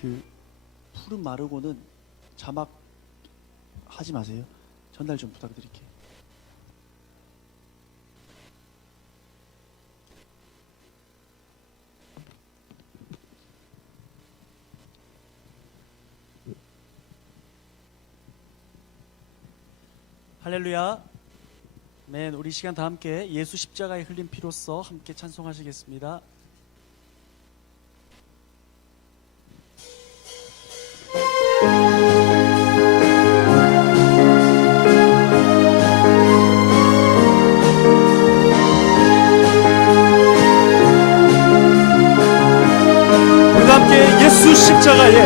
그 푸른 마르고는 자막 하지 마세요. 전달 좀 부탁드릴게요. 할렐루야. 맨 우리 시간 다 함께 예수 십자가에 흘린 피로써 함께 찬송하시겠습니다. 우리가 함께 예수 십자가에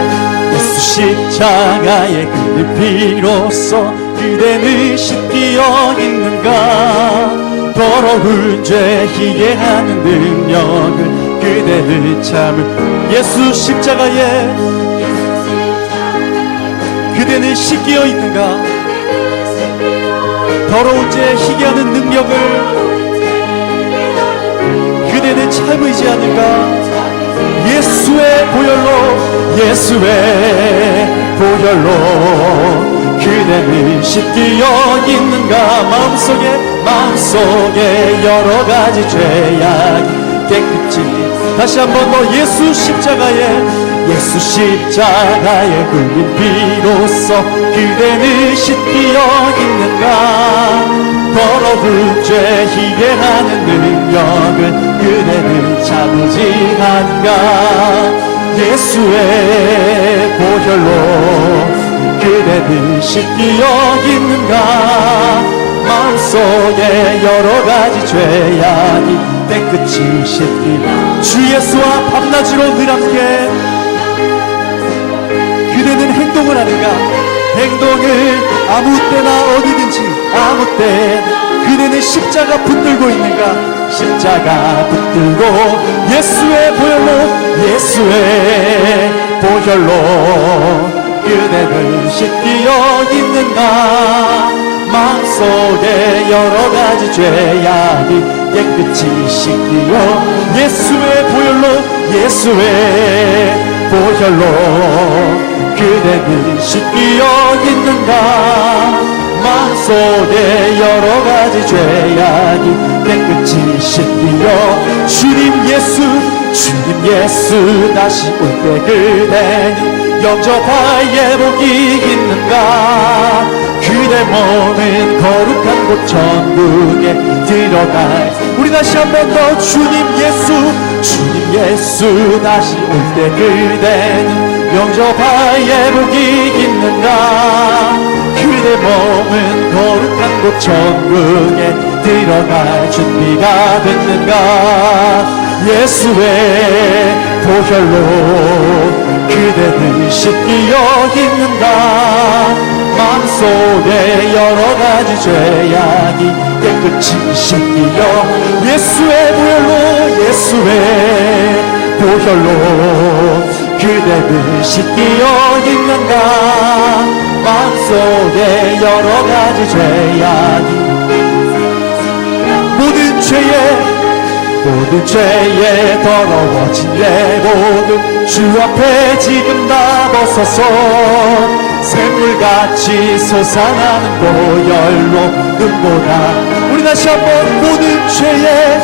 흘린 피로써 그대는 씻기어 있는가. 더러운 죄 희게하는 능력을 그대는 참을 예수 십자가에 그대는 씻기어 있는가. 더러운 죄 희게하는 능력을 그대는 참으지 않는가. 예수의 보혈로 그대는 씻기어 있는가. 마음속에 여러 가지 죄악이 깨끗이 다시 한번 더 예수 십자가에 흘린 피로써 그대는 씻기어 있는가. 더러운 죄 희게하는 능력을 그대는 참지 않는가. 예수의 보혈로 그대는 씻기어 있는가. 마음속에 여러 가지 죄악이 깨끗이 씻기며 주 예수와 밤낮으로 늘 함께 그대는 행동을 하는가. 행동을 아무 때나 어디든지 아무 때 그대는 십자가 붙들고 있는가. 십자가 붙들고 예수의 보혈로 그대를 씻기어 있는가. 마음속에 여러 가지 죄악이 깨끗이 씻기어 예수의 보혈로 그대를 씻기어 있는가. 마음속에 여러 가지 죄악이 깨끗이 씻기어 주님 예수 다시 올 때 그대는 영접할 예복이 있는가. 그대 몸은 거룩한 곳 천국에 들어갈 우리 다시 한번 더 주님 예수 다시 올 때 그대는 영접할 예복이 있는가. 그대 몸은 거룩한 곳 천국에 들어갈 준비가 됐는가. 예수의 보혈로 그대는 씻기어 있는가. 마음속에 여러 가지 죄악이 깨끗이 씻기어 예수의 보혈로 그대는 씻기어 있는가. 마음속에 여러 가지 죄악이 모든 죄에 더러워진 내 모든 주 앞에 지금 다 벗어서 샘물같이 솟아나는 보혈로 눈보라. 우리 다시 한번 모든 죄에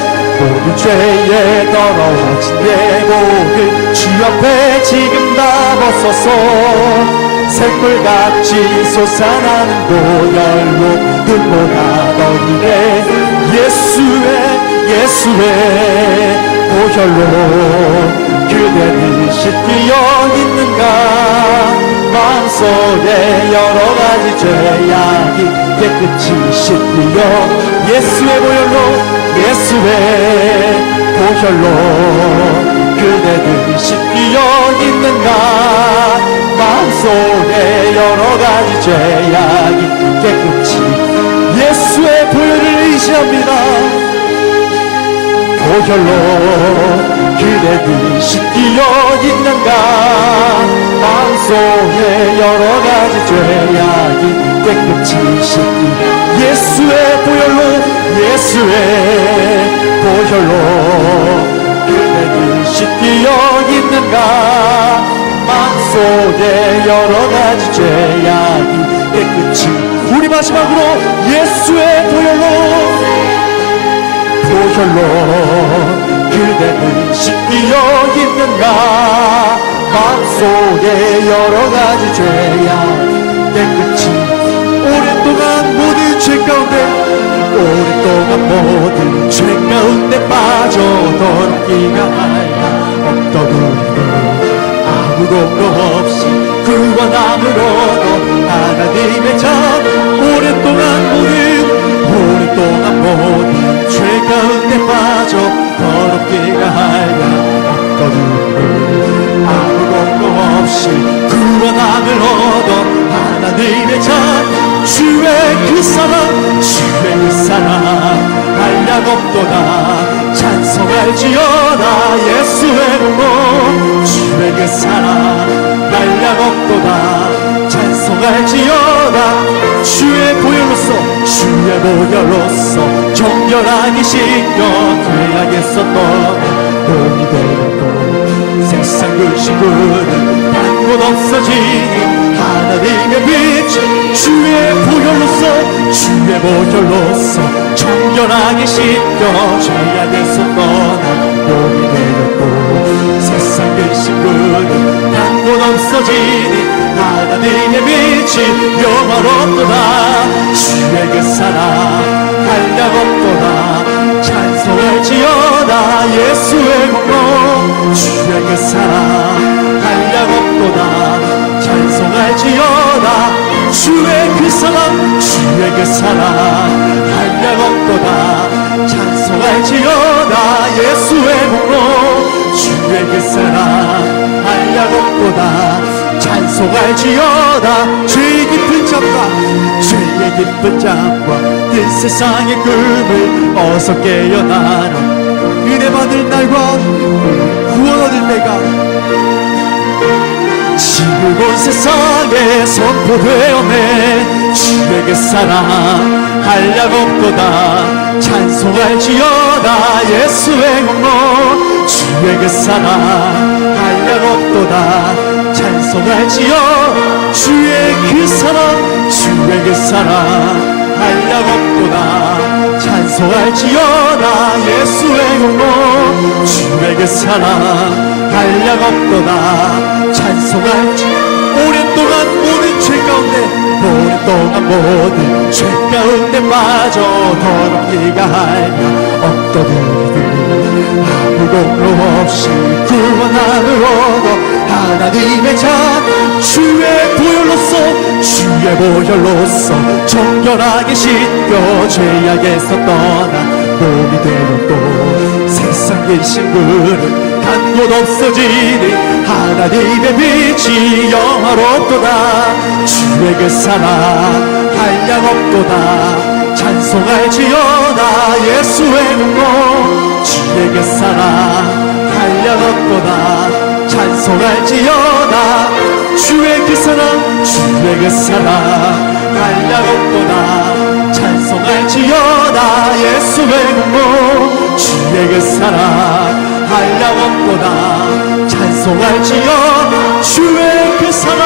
더러워진 내 모든 주 앞에 지금 다 벗어서 샘물같이 솟아나는 보혈로 눈보라. 너희의 예수의 보혈로 그대는 씻기어 있는가. 마음속에 여러 가지 죄악이 깨끗이 씻기어 예수의 보혈로 그대는 씻기어 있는가. 마음속에 여러 가지 죄악이 깨끗이 예수의 보혈을 의지합니다. 보혈로 그대는 씻기어 있는가. 마음속에 여러 가지 죄악이 깨끗이 씻기 예수의 보혈로 그대는 씻기어 있는가. 마음속에 마음속에 여러가지 죄악이 깨끗이 우리 마지막으로 예수의 보혈로 그대는 씻기어 있는가 마음속에 여러가지 죄악 깨끗이 오랫동안 모든 죄 가운데 오랫동안 모든 죄 가운데 빠져 더럽기가 하여 없던 우리도 아무것도 없이 구원함으로도 하나님의 자 오랫동안 모든 죄 가운데 빠져 더럽기가 하여 없던 우리도 아무것도 없이 구원함을 얻어 하나님의 자 주의 그 사랑 한량 없도다 찬송할지어다 예수의 공로 주의 그 사랑 한량 없도다 찬송할지어다 주의 보혈로서 정결하게 씻겨 죄악에서 떠나 몸이 되었고 세상 그 신분은 한곳 없어지니 하나님의 빛 주의 보혈로서 정결하게 씻겨 죄악에서 떠나 몸이 되었고 세상 그 신분은 한곳 없어지니 하나님의 빛이 영원없도다 주의 그 사랑 한량 없도다 찬송할지어다 예수의 공로 주의 그 사랑 한량 없도다 찬송할지어다 주의 그 사랑 한량 없도다 찬송할지어다 예수의 공로 주의 그 사랑 한량 없도다 찬송할지어다 죄의 깊은 잠과 이 세상의 꿈을 어서 깨어나라 은혜 받을 날과 구원 얻을 때가 지금 온 세상에 선포되었네 주의 그 사랑 한량 없도다 찬송할지어다 예수의 공로 주의 그 사랑 한량 없도다 찬송할지어 주의 그 사랑 한량 없도다 찬송할지어다 예수의 공로 주의 그 사랑 한량 없도다 찬송할지 오랫동안 모든 죄 가운데 빠져 더럽기가 하여 없던 우리들 아무것도 없이 구원함을 얻어 하나님의 자 주의 보혈로서 정결하게 씻겨 죄악에서 떠나 몸이 되었고 세상 그 신분은 한 곳 없어지니 하나님의 빛이 영화롭도다 주의 그 사랑 한량 없도다 찬송할지어다 예수의 공로 주의 그 사랑 한량 없도다 찬송할지어다 주의 그 사랑 한량 없도다 찬송할지어다 예수의 공로 주의 그 사랑 한량 없도다 찬송할지어다 주의 그 사랑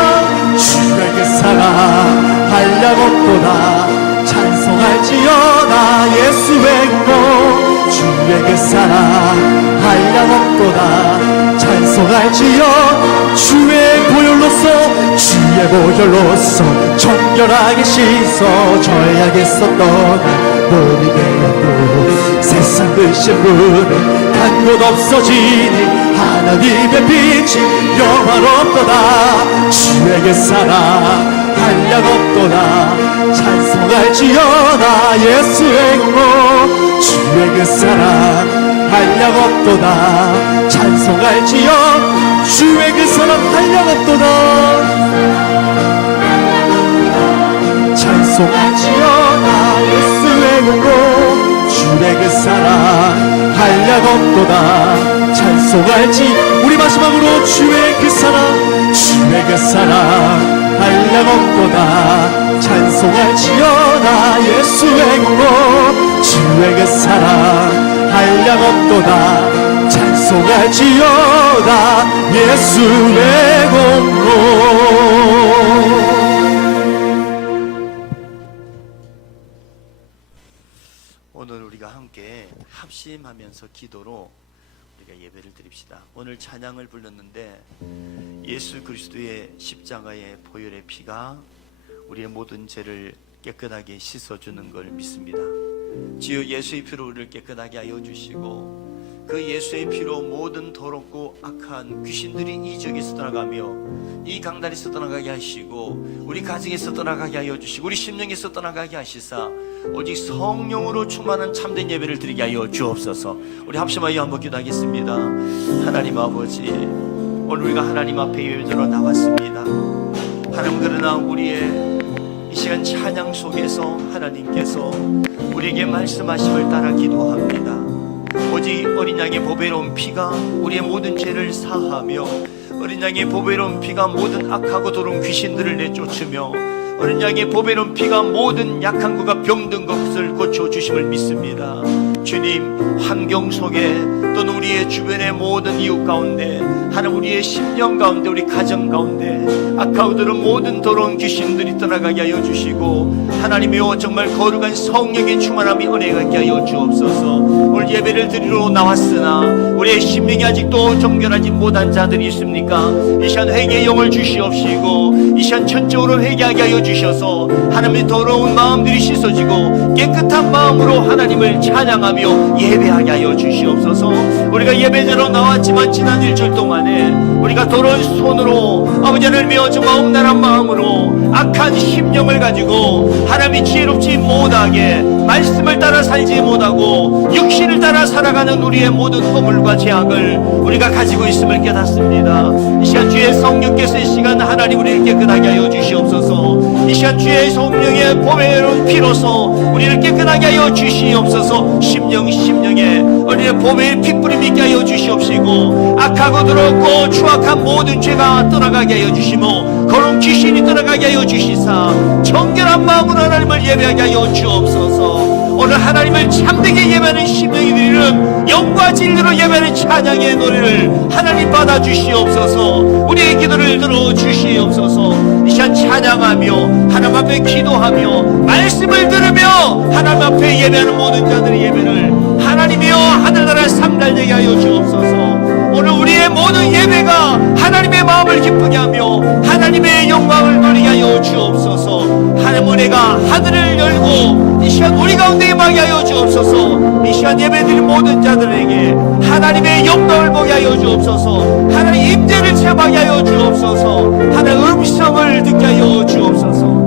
한량 없도다 찬송할지어다 예수의 공로 주의 그 사랑 한량 없도다 찬송할지어 주의 보혈로서 정결하게 씻어 죄악에서 떠나 몸이 되었고 세상 그 신분은 한 곳 없어지니 하나님의 빛이 영원없도다 주의 그 사랑 한량 없도다 찬송할지어다 예수의 공로 주의 그 사랑 한량 없도다 찬송할지어 주의 그 사랑 한량 없도다 찬송할지어다 예수의 공로 주의 그 사랑 한량 없도다 찬송할지 우리 마지막으로 주의 그 사랑 한량 없도다 찬송할지어다 예수의 공로 주의 그 사랑 한량 없도다 찬송할지어다 예수의 공로. 오늘 우리가 함께 합심하면서 기도로 우리가 예배를 드립시다. 오늘 찬양을 불렀는데 예수 그리스도의 십자가의 보혈의 피가 우리의 모든 죄를 깨끗하게 씻어주는 걸 믿습니다. 주여 예수의 피로 우리를 깨끗하게 하여 주시고 그 예수의 피로 모든 더럽고 악한 귀신들이 이 지역에서 떠나가며 이 강단에서 떠나가게 하시고 우리 가정에서 떠나가게 하여 주시고 우리 심령에서 떠나가게 하시사 오직 성령으로 충만한 참된 예배를 드리게 하여 주옵소서. 우리 합심하여 한번 기도하겠습니다. 하나님 아버지, 오늘 우리가 하나님 앞에 예배드려 나왔습니다. 하나님, 그러나 우리의 이 시간 찬양 속에서 하나님께서 우리에게 말씀하심을 따라 기도합니다. 오직 어린 양의 보배로운 피가 우리의 모든 죄를 사하며 어린 양의 보배로운 피가 모든 악하고 더러운 귀신들을 내쫓으며 어린 양의 보배로운 피가 모든 약한 것과 병든 것을 고쳐주심을 믿습니다. 주님, 환경 속에 또는 우리의 주변의 모든 이웃 가운데 하나님, 우리의 심령 가운데 우리 가정 가운데 악하고 더러운 모든 더러운 귀신들이 떠나가게 하여 주시고 하나님이여 정말 거룩한 성령의 충만함이 은혜하게 하여 주옵소서. 오늘 예배를 드리러 나왔으나 우리의 심령이 아직도 정결하지 못한 자들이 있습니까? 이 시간 회개의 영을 주시옵시고 이 시간 전적으로 회개하게 하여 주셔서 하나님의 더러운 마음들이 씻어지고 깨끗한 마음으로 하나님을 찬양하며 예배하게 하여 주시옵소서. 우리가 예배드리러 나왔지만 지난 일주일 동안에 우리가 더러운 손으로 아버지 하나님이여 정말 엄란한 마음으로 악한 심령을 가지고 하나님이 지혜롭지 못하게 말씀을 따라 살지 못하고 육신을 따라 살아가는 우리의 모든 허물과 죄악을 우리가 가지고 있음을 깨닫습니다. 이 시간 주의 성령께서 이 시간 하나님 우리를 깨끗하게 하여 주시옵소서. 이 시간 주의 성령의 보배로운 피로서 우리를 깨끗하게 하여 주시옵소서. 심령에 우리의 보배의 핏불이 있게 하여 주시옵시고 악하고 더럽고 추악한 모든 죄가 떠나가게 하여 주시고 거룩한 귀신이 떠나가게 하여 주시사 정결한 마음으로 하나님을 예배하게 하여 주옵소서. 오늘 하나님을 참되게 예배하는 심령이 드리는 영과 진리로 예배하는 찬양의 노래를 하나님 받아 주시옵소서. 우리의 기도를 들어 주시옵소서. 이 시간 찬양하며 하나님 앞에 기도하며 말씀을 들으며 하나님 앞에 예배하는 모든 자들의 예배를 하나님이여 하늘나라 상달되게 하여 주옵소서. 오늘 우리의 모든 예배가 하나님의 마음을 기쁘게 하며 하나님의 영광을 누리게 하여 주옵소서. 하나님, 은혜가 하늘을 열고 이 시간 우리 가운데 임하게 하여 주옵소서. 이 시간 예배드린 모든 자들에게 하나님의 영광을 보게 하여 주옵소서. 하나님 임재를 체험하게 하여 주옵소서. 하나님 음성을 듣게 하여 주옵소서.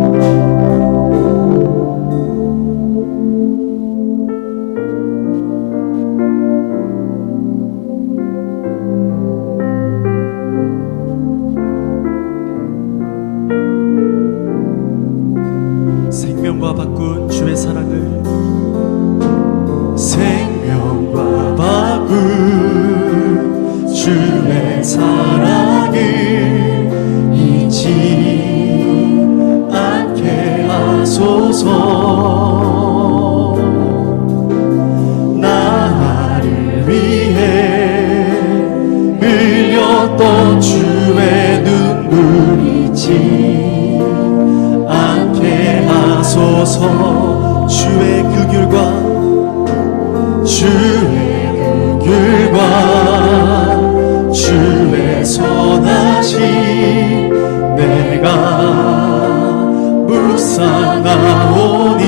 생명과 바꾼 주의 사랑을 생명과 바꾼 주의 사랑을 잊지 않게 하소서. 나를 위해 흘렸던 주의 눈물 잊지 않게 하소서. 주의 그 귤과 주의 선하심 내가 묵상하오니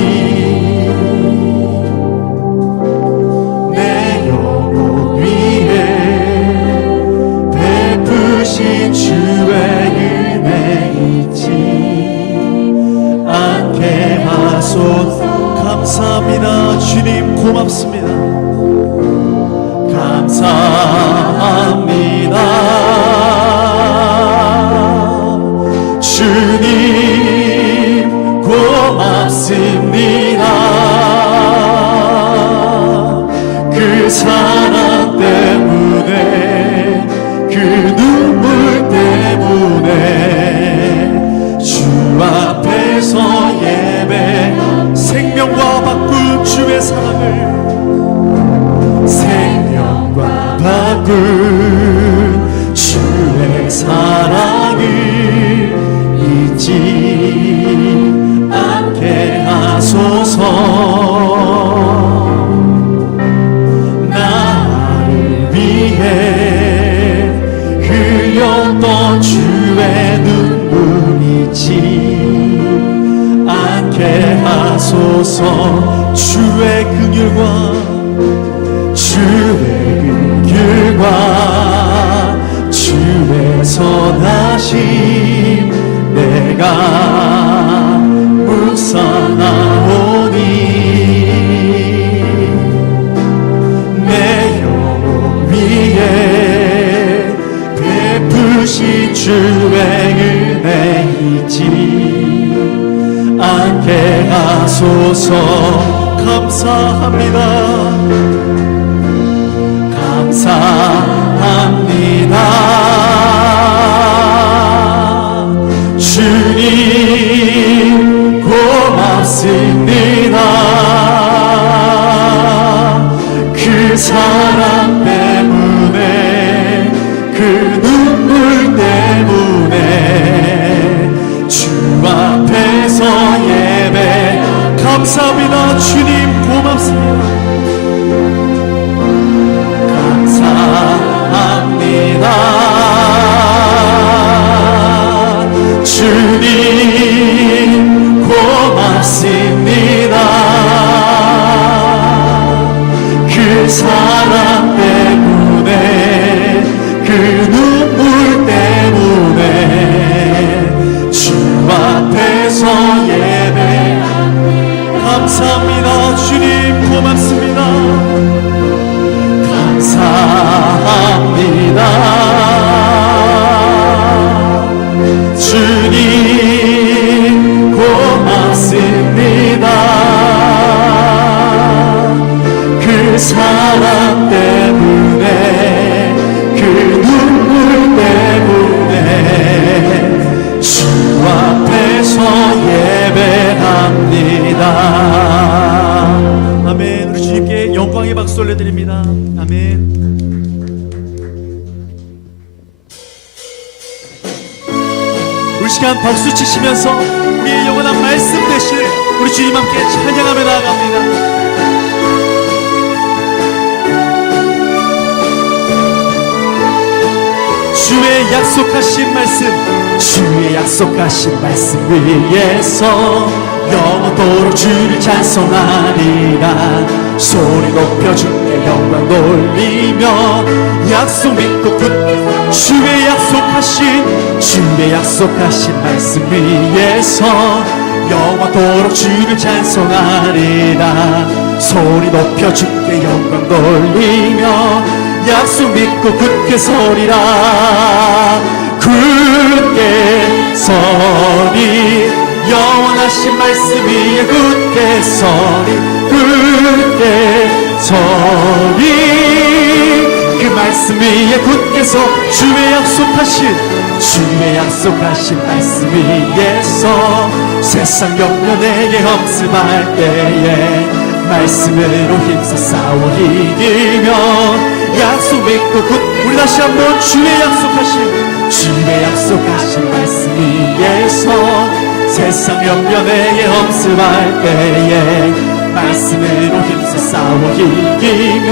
내 영혼 위에 베푸신 주의 은혜 잊지 않게 하소서. 감사합니다. 주님 고맙습니다. 감사합니다. 주님 고맙습니다. 그 사랑 때문에 그 눈물 때문에 주 앞에서 예배 생명과 바꾼 주의 사랑을 생명과 바꾼 주의 사랑 영광을 잊지 않게 하소서. 나를 위해 흘렸던 주의 눈물 잊지 않게 하소서. 주의 긍휼과 주의 선하심 내가 묵상하오니 내 영혼 위에 베푸신 주의 은혜 잊지 않게 하소서. 감사합니다. 감사합니다. 주님 고맙습니다. 그 사랑 때문에 그 눈물 때문에 주 앞에서 예배 감사합니다. 주님 고맙습니다. 감사합니다. 주님 고맙습니다. 그 사랑 때문에 그 눈물 때문에 주 앞에서 예배 감사합니다. 주님 고맙습니다. 감사합니다. 주님 고맙습니다. 그 사랑 때문에 그 눈물 때문에 주 앞에서 예배합니다. 아멘. 우리 주님께 영광의 박수 올려드립니다. 아멘. 우리 시간 박수 치시면서 우리의 영원한 말씀 되실 우리 주님 함께 찬양하며 나아갑니다. 주의 약속하신 말씀, 주의 약속하신 말씀 위에서 영원토록 주를 찬송하리라. 소리 높여 주께 영광 돌리며 약속 믿고 굳게 주의 약속하신 말씀 위에서 영원토록 주를 찬송하리라. 소리 높여 주께 영광 돌리며 약속 믿고 굳게 서리라. 굳게 서리 영원하신 말씀 위에 굳게 서리 그 말씀 위에 굳게 서 주의 약속하신 말씀 위에서 세상 염려내게 험습할 때에 말씀으로 힘써 싸워 이기며 약속 믿고 우리 다시 한번 주의 약속하신 말씀 위에서 세상 염려내게 험습할 때에 말씀으로 힘써 싸워 이기며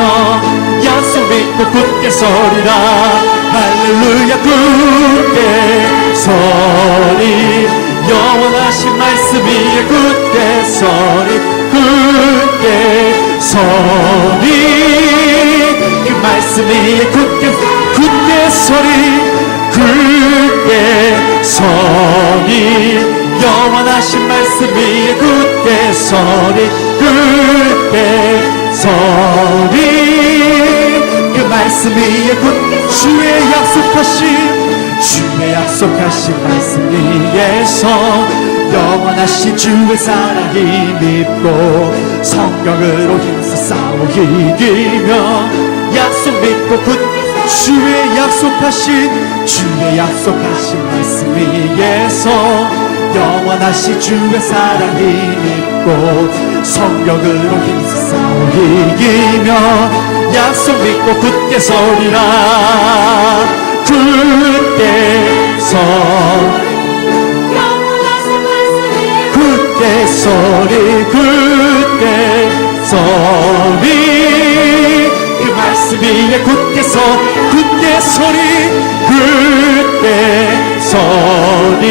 약속 믿고 굳게 서리라. 할렐루야. 굳게 서리 영원하신 말씀 위에 굳게 서리 그 말씀 위에 굳게 서리 영원하신 말씀 위에 굳게 서리 그 말씀 위에 주의 약속하신 말씀 위에서 영원하신 주의 사랑이 믿고 성경으로 힘써 싸워 이기며 약속 믿고 주의 약속하신 말씀 위에서 영원하신 주의 사랑이 믿고 성경으로 힘써 싸워 이기며 약속 믿고 굳게 서리라. 굳게 서 굳게 서리 굳게 서리 그 말씀 위에 굳게 서리 굳게 서리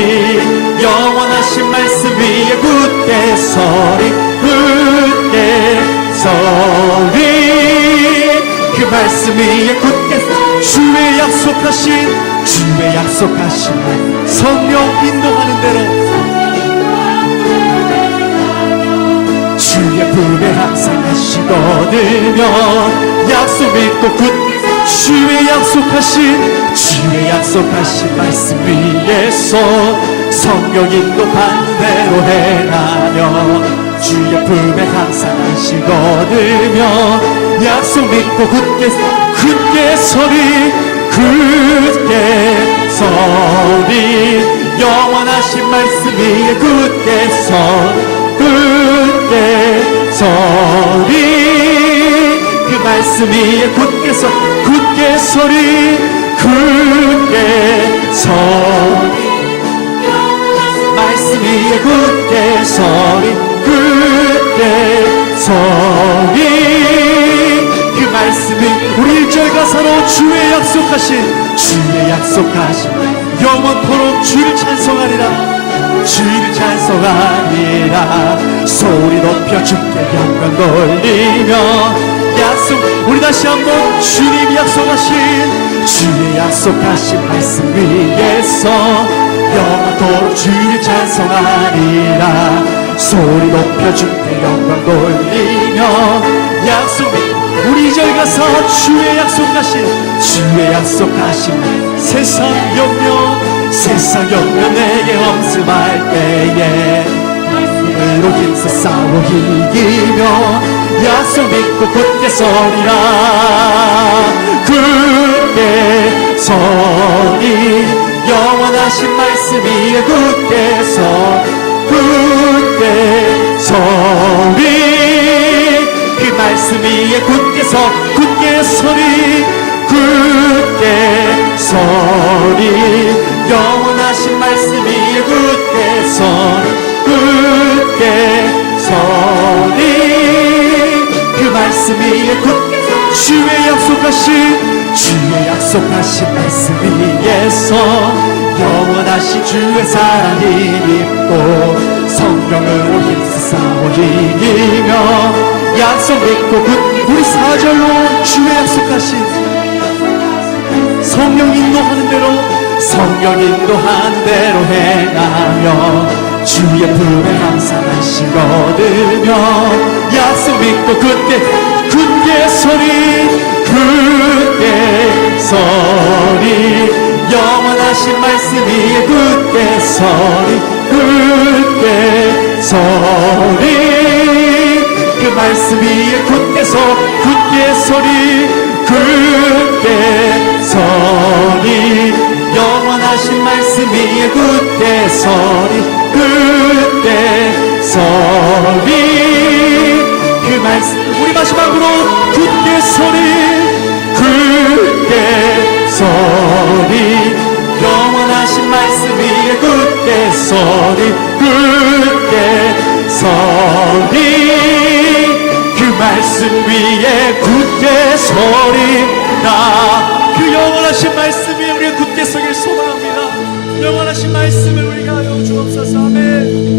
영원하신 말씀 위에 굳게 서리 굳게 서리 그 말씀 위에 굳게 주의 약속하신 성령 인도하는 대로 주의 품에 항상 가시거든요 약속 믿고 굳게 주의 약속하신 말씀 위에서 성령 인도하는 대로 행하며 주의 품에 항상 가시거든요 약속 믿고 굳게 서리 영원하신 말씀 위에 굳게 서리 그 말씀 위에 굳게 서리 말씀 위에 굳게 서리 그 말씀이 우리 1절 가사로 주의 약속하신 영원토록 주를 찬송하리라 소리 높여 주께 영광 돌리며 우리 다시 한번 주님이 주의 약속하신 말씀 위에서 영원토록 주를 찬송하리라 소리 높여 주께 영광 돌리며 우리 2절 가서 주의 약속하신 세상 염려 내게 엄습할 때에 말씀으로 힘써 싸워 이기며 약속 믿고 굳게 서리라 굳게 서리 영원하신 말씀 위에 굳게 서리 그 말씀 위에 굳게 서리 영원하신 말씀 위에 굳게 서리 그 말씀 위에 주의 약속하신 말씀 위에서 영원하신 주의 사랑 힘입고 성령으로 힘써 싸워 이기며 약속 믿고 우리 4절로 주의 약속하신 성령 인도하는 대로 행하며 주의 품에 항상 가시거든요 약속 믿고 굳게 서리 영원하신 말씀 위에 굳게 서리 그 말씀 위에 굳게 서리 영원하신 말씀 위에 굳게 서리 그 말씀 우리 마지막으로 굳게 서리 영원하신 말씀 위에 굳게 서리 그 말씀 위에 굳게 서리라 그 영원하신 말씀 위에 우리가 굳게 서길 소망합니다 영원하신 말씀을 우리가 하여 주옵소서 아멘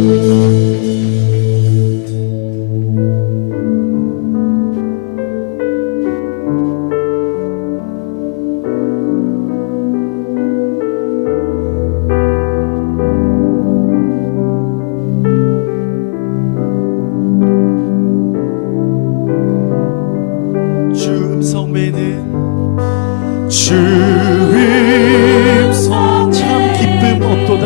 주 음성 참 기쁨 없도다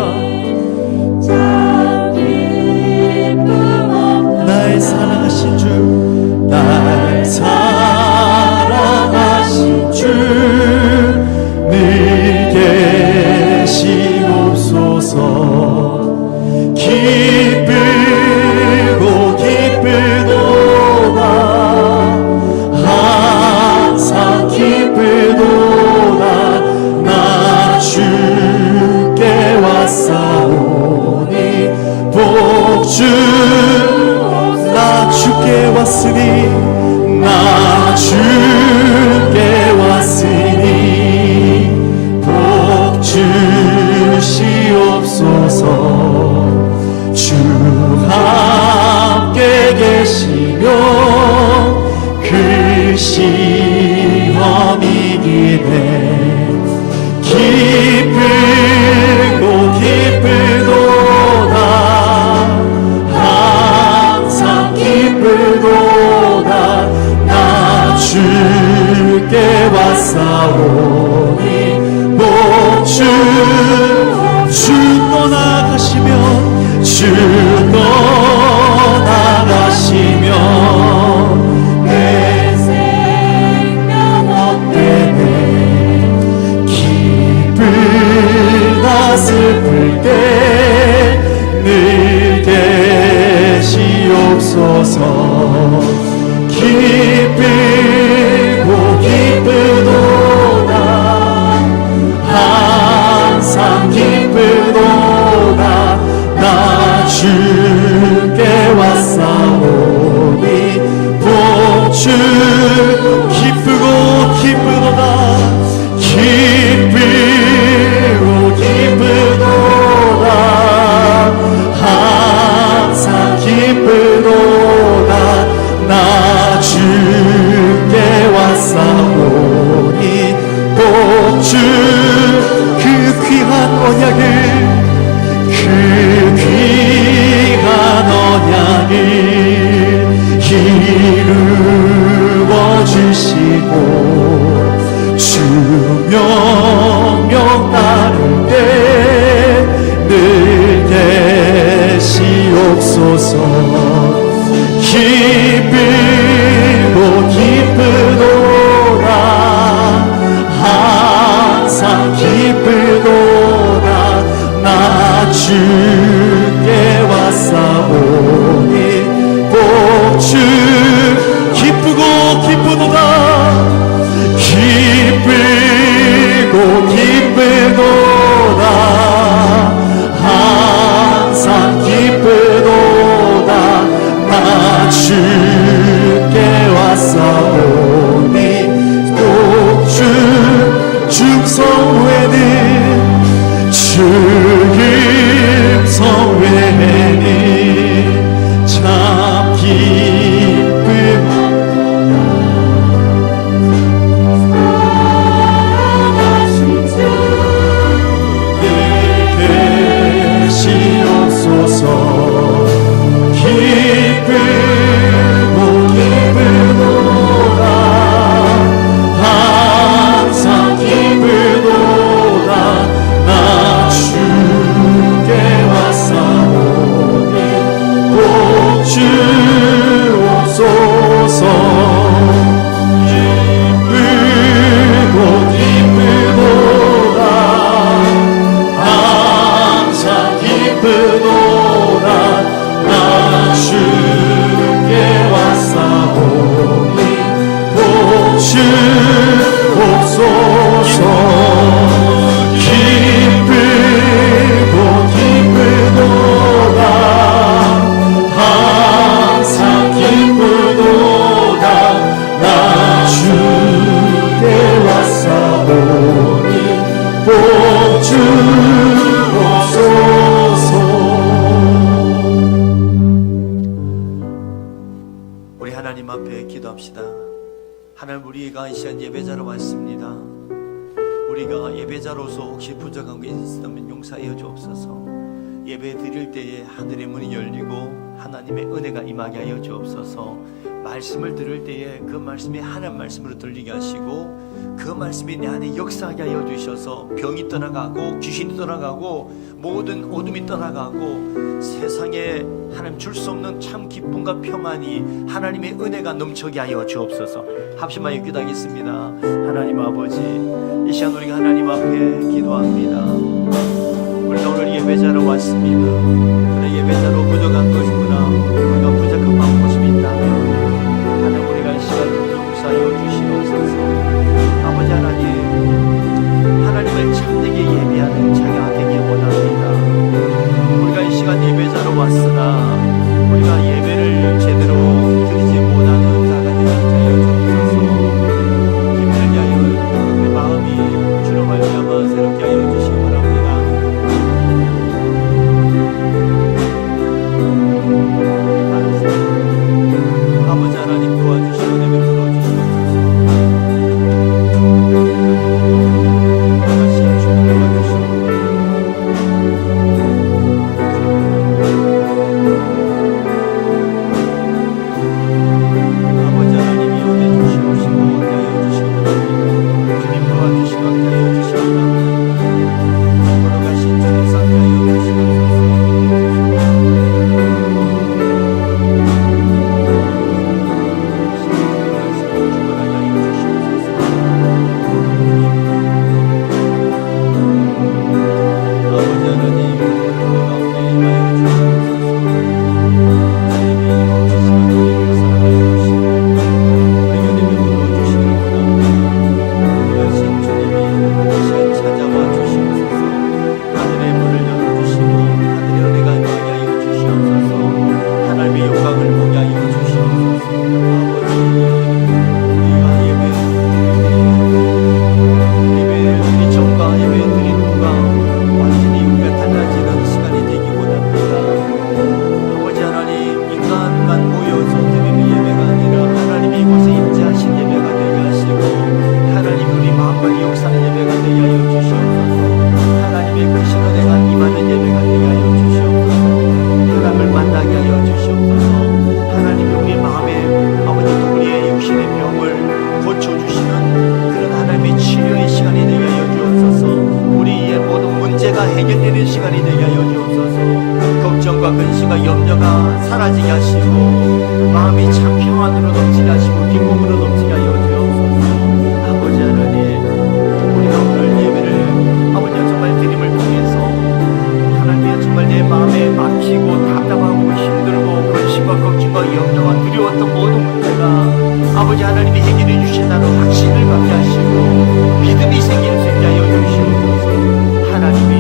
주옵소서. 주 함께 계시며 그 시험 이기네. 기쁘고 기쁘도다. 항상 기쁘도다. 나 주께 왔사오니 주 떠나가시면 내 생명 헛되네. 기쁘다 슬플 때 늘 계시옵소서. 기쁘고 기쁘도다. 항상 기쁘도다. 나 주께 왔사오니 복주 기쁘고 기쁘도다. 기쁘고 기쁘도다. 항상 기쁘도다. 나 주께 왔사오니 복주 그 귀한 언약을 이루어 주시고 주 명령 따를 때 늘 계시옵소서. 기쁘고 기쁘도다. 항상 기쁘도다. 나 주께 왔사오니 복주 기쁘고 기쁘도다. 기쁘고 기쁘도다. 항상 기쁘도다. 나 주께 왔사오니 복주 중성회는 주임성회는 참 우리 하나님 앞에 기도합시다. 하나님, 우리가 이 시간 예배자로 왔습니다. 우리가 예배자로서 혹시 부족한 게 있으면 용서하여 주옵소서. 예배 드릴 때에 하늘의 문이 열리고 하나님의 은혜가 임하게 하여 주옵소서. 말씀을 들을 때에 그 말씀이 하나님 말씀으로 들리게 하시고 그 말씀이 내 안에 역사하게 하여 주셔서 병이 떠나가고 귀신이 떠나가고 모든 어둠이 떠나가고 세상에 하나님 줄 수 없는 참 기쁨과 평안이 하나님의 은혜가 넘쳐게 하여 주옵소서. 합심하여 기도하겠습니다. 하나님 아버지, 이 시간 우리가 하나님 앞에 기도합니다. 우리가 오늘 예배자로 왔습니다. 그래, 예배자로 부족한 것이구나, 우리가 부족한 마음고심이 있다면 하나님, 우리가 이 시간 용서하여 주시옵소서. 아버지 하나님, 하나님을 참되게 예배하는 자가 되길 원합니다. 우리가 이 시간 예배자로 왔으나 우리가 예배를 제대로 드리지 못하는 자가 되게 하여 주옵소서. 힘들게 하여 우리 마음이 주로 말미암아 새롭게 하여 주시기 바랍니다. 드리는 시간이 되게 하여 주옵소서. 걱정과 근심과 염려가 사라지게 하시고 마음이 참 평안으로 넘치게 하시고 기쁨으로 넘치게 하여 주옵소서. 아버지 하나님, 우리가 오늘 예배를 아버지 정말 드림을 통해서 하나님 정말 내 마음에 막히고 답답하고 힘들고 근심과 걱정과 염려와 두려웠던 모든 문제가 아버지 하나님이 해결해 주신다는 확신을 갖게 하시고 믿음이 생길 수 있게 하여 주시옵소서. 하나님이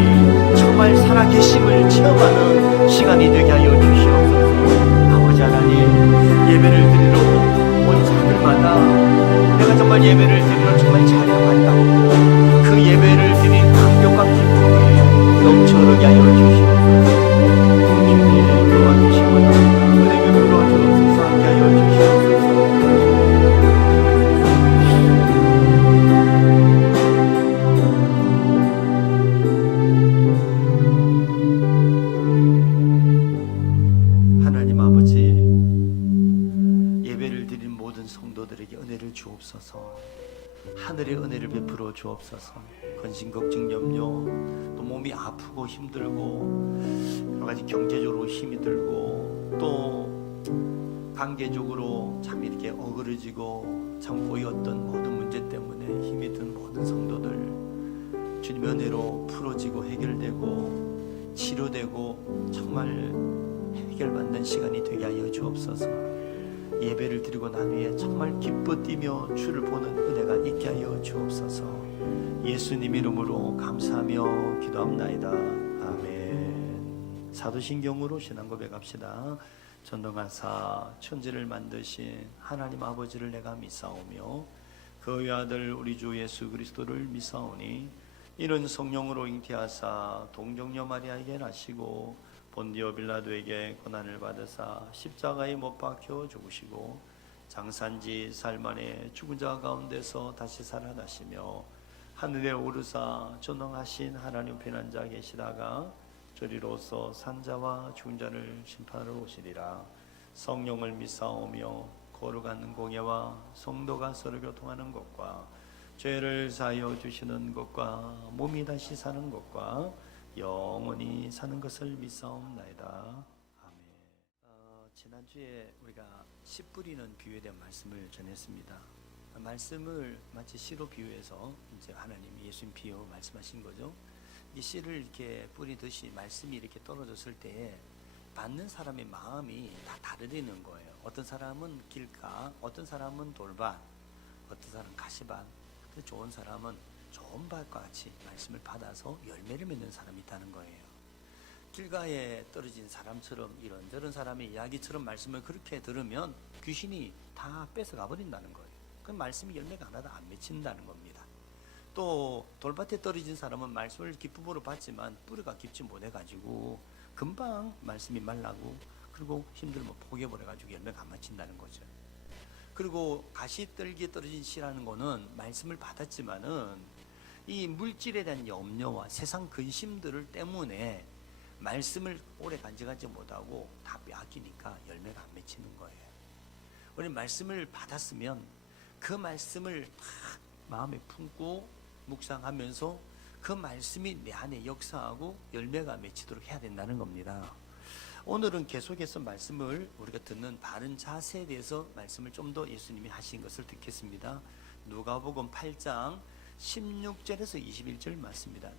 정말 살아계심을 체험하는 시간이 되게 하여 주시옵소서. 아버지 하나님, 예배를 드리러 온 자들마다 내가 정말 예배를 드리러 정말 찬양한다고 그 예배를 드린 감격과 기쁨이 넘쳐나게 하여 주시옵소서. 주님 도와주시고 은혜를 불어주옵소서. 함께 하여 주시옵소서. 하나님 아버지, 예배를 드린 모든 성도들에게 은혜를 주옵소서. 하늘의 은혜를 베풀어 주옵소서. 근심 걱정 염려, 또 몸이 아프고 힘들고 여러 가지 경제적으로 힘이 들고 또 관계적으로 참 이렇게 어그러지고 참 보였던 모든 문제 때문에 힘이 든 모든 성도들 주님의 은혜로 풀어지고 해결되고 치료되고 정말 해결받는 시간이 되게 하여 주옵소서. 예배를 드리고 난 후에 정말 기뻐 뛰며 주를 보는 은혜가 있게 하여 주옵소서. 예수님 이름으로 감사하며 기도합나이다. 아멘. 사도신경으로 신앙 고백합시다. 전능하사 천지를 만드신 하나님 아버지를 내가 믿사오며 그 외아들 우리 주 예수 그리스도를 믿사오니 이는 성령으로 잉태하사 동정녀 마리아에게 나시고 본디오 빌라도에게 고난을 받으사 십자가에 못 박혀 죽으시고 장산지 살만에 죽은 자 가운데서 다시 살아나시며 하늘에 오르사 전능하신 하나님 편한 자 계시다가 저리로서 산자와 죽은 자를 심판하러 오시리라. 성령을 믿사오며 거룩한 공예와 성도가 서로 교통하는 것과 죄를 사하여 주시는 것과 몸이 다시 사는 것과 영원히 사는 것을 믿사옵나이다. 아멘. 지난주에 우리가 씨 뿌리는 비유에 대한 말씀을 전했습니다. 말씀을 마치 씨로 비유해서 이제 하나님이 예수님 비유 말씀하신 거죠. 이 씨를 이렇게 뿌리듯이 말씀이 이렇게 떨어졌을 때 받는 사람의 마음이 다 다르다는 거예요. 어떤 사람은 길가, 어떤 사람은 돌밭, 어떤 사람은 가시밭, 좋은 사람은 좋은 밭과 같이 말씀을 받아서 열매를 맺는 사람이 있다는 거예요. 길가에 떨어진 사람처럼 이런저런 사람의 이야기처럼 말씀을 그렇게 들으면 귀신이 다 뺏어가 버린다는 거예요. 그 말씀이 열매가 하나도 안 맺힌다는 겁니다. 또 돌밭에 떨어진 사람은 말씀을 기쁨으로 받지만 뿌리가 깊지 못해가지고 금방 말씀이 말라고 그리고 힘들면 포기해버려가지고 열매가 안 맺힌다는 거죠. 그리고 가시떨기에 떨어진 씨라는 거는 말씀을 받았지만은 이 물질에 대한 염려와 세상 근심들 때문에 말씀을 오래 간직하지 못하고 다 빼앗기니까 열매가 안 맺히는 거예요. 우리 말씀을 받았으면 그 말씀을 마음에 품고 묵상하면서 그 말씀이 내 안에 역사하고 열매가 맺히도록 해야 된다는 겁니다. 오늘은 계속해서 말씀을 우리가 듣는 바른 자세에 대해서 말씀을 좀 더 예수님이 하신 것을 듣겠습니다. 누가복음 8장 16절에서 21절 말씀입니다.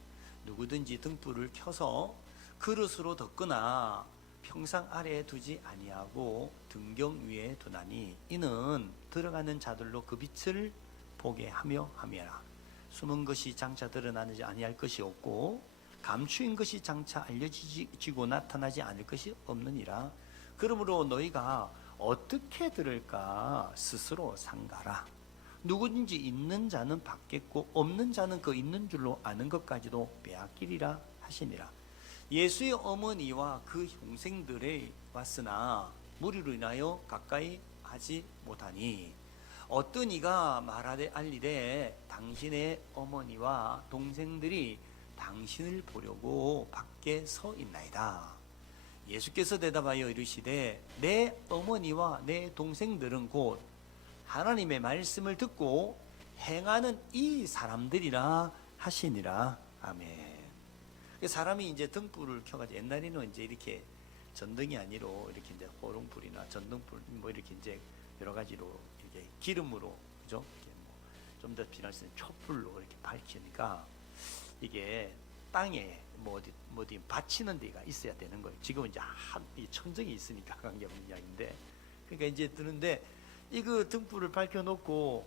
누구든지 등불을 켜서 그릇으로 덮거나 평상 아래에 두지 아니하고 등경 위에 두나니 이는 들어가는 자들로 그 빛을 보게 하며 함이라. 숨은 것이 장차 드러나지 아니할 것이 없고 감추인 것이 장차 알려지고 나타나지 않을 것이 없느니라. 그러므로 너희가 어떻게 들을까 스스로 상가라. 누구든지 있는 자는 받겠고 없는 자는 그 있는 줄로 아는 것까지도 빼앗기리라 하시니라. 예수의 어머니와 그 형생들이 왔으나 무리로 인하여 가까이 하지 못하니 어떤 이가 말하되 알리되 당신의 어머니와 동생들이 당신을 보려고 밖에 서 있나이다. 예수께서 대답하여 이르시되 내 어머니와 내 동생들은 곧 하나님의 말씀을 듣고 행하는 이 사람들이라 하시니라. 아멘. 사람이 이제 등불을 켜가지고 옛날에는 이제 이렇게 전등이 아니라 이렇게 이제 호롱불이나 전등불 뭐 이렇게 이제 여러 가지로 이렇게 기름으로 그죠? 좀 더 빛날 수 있는 촛불로 이렇게 밝히니까 이게 땅에 뭐 어디 받치는 데가 있어야 되는 거예요. 지금은 이제 이 천정이 있으니까 관계없는 이야기인데, 그러니까 이제 드는데 이거 등불을 밝혀놓고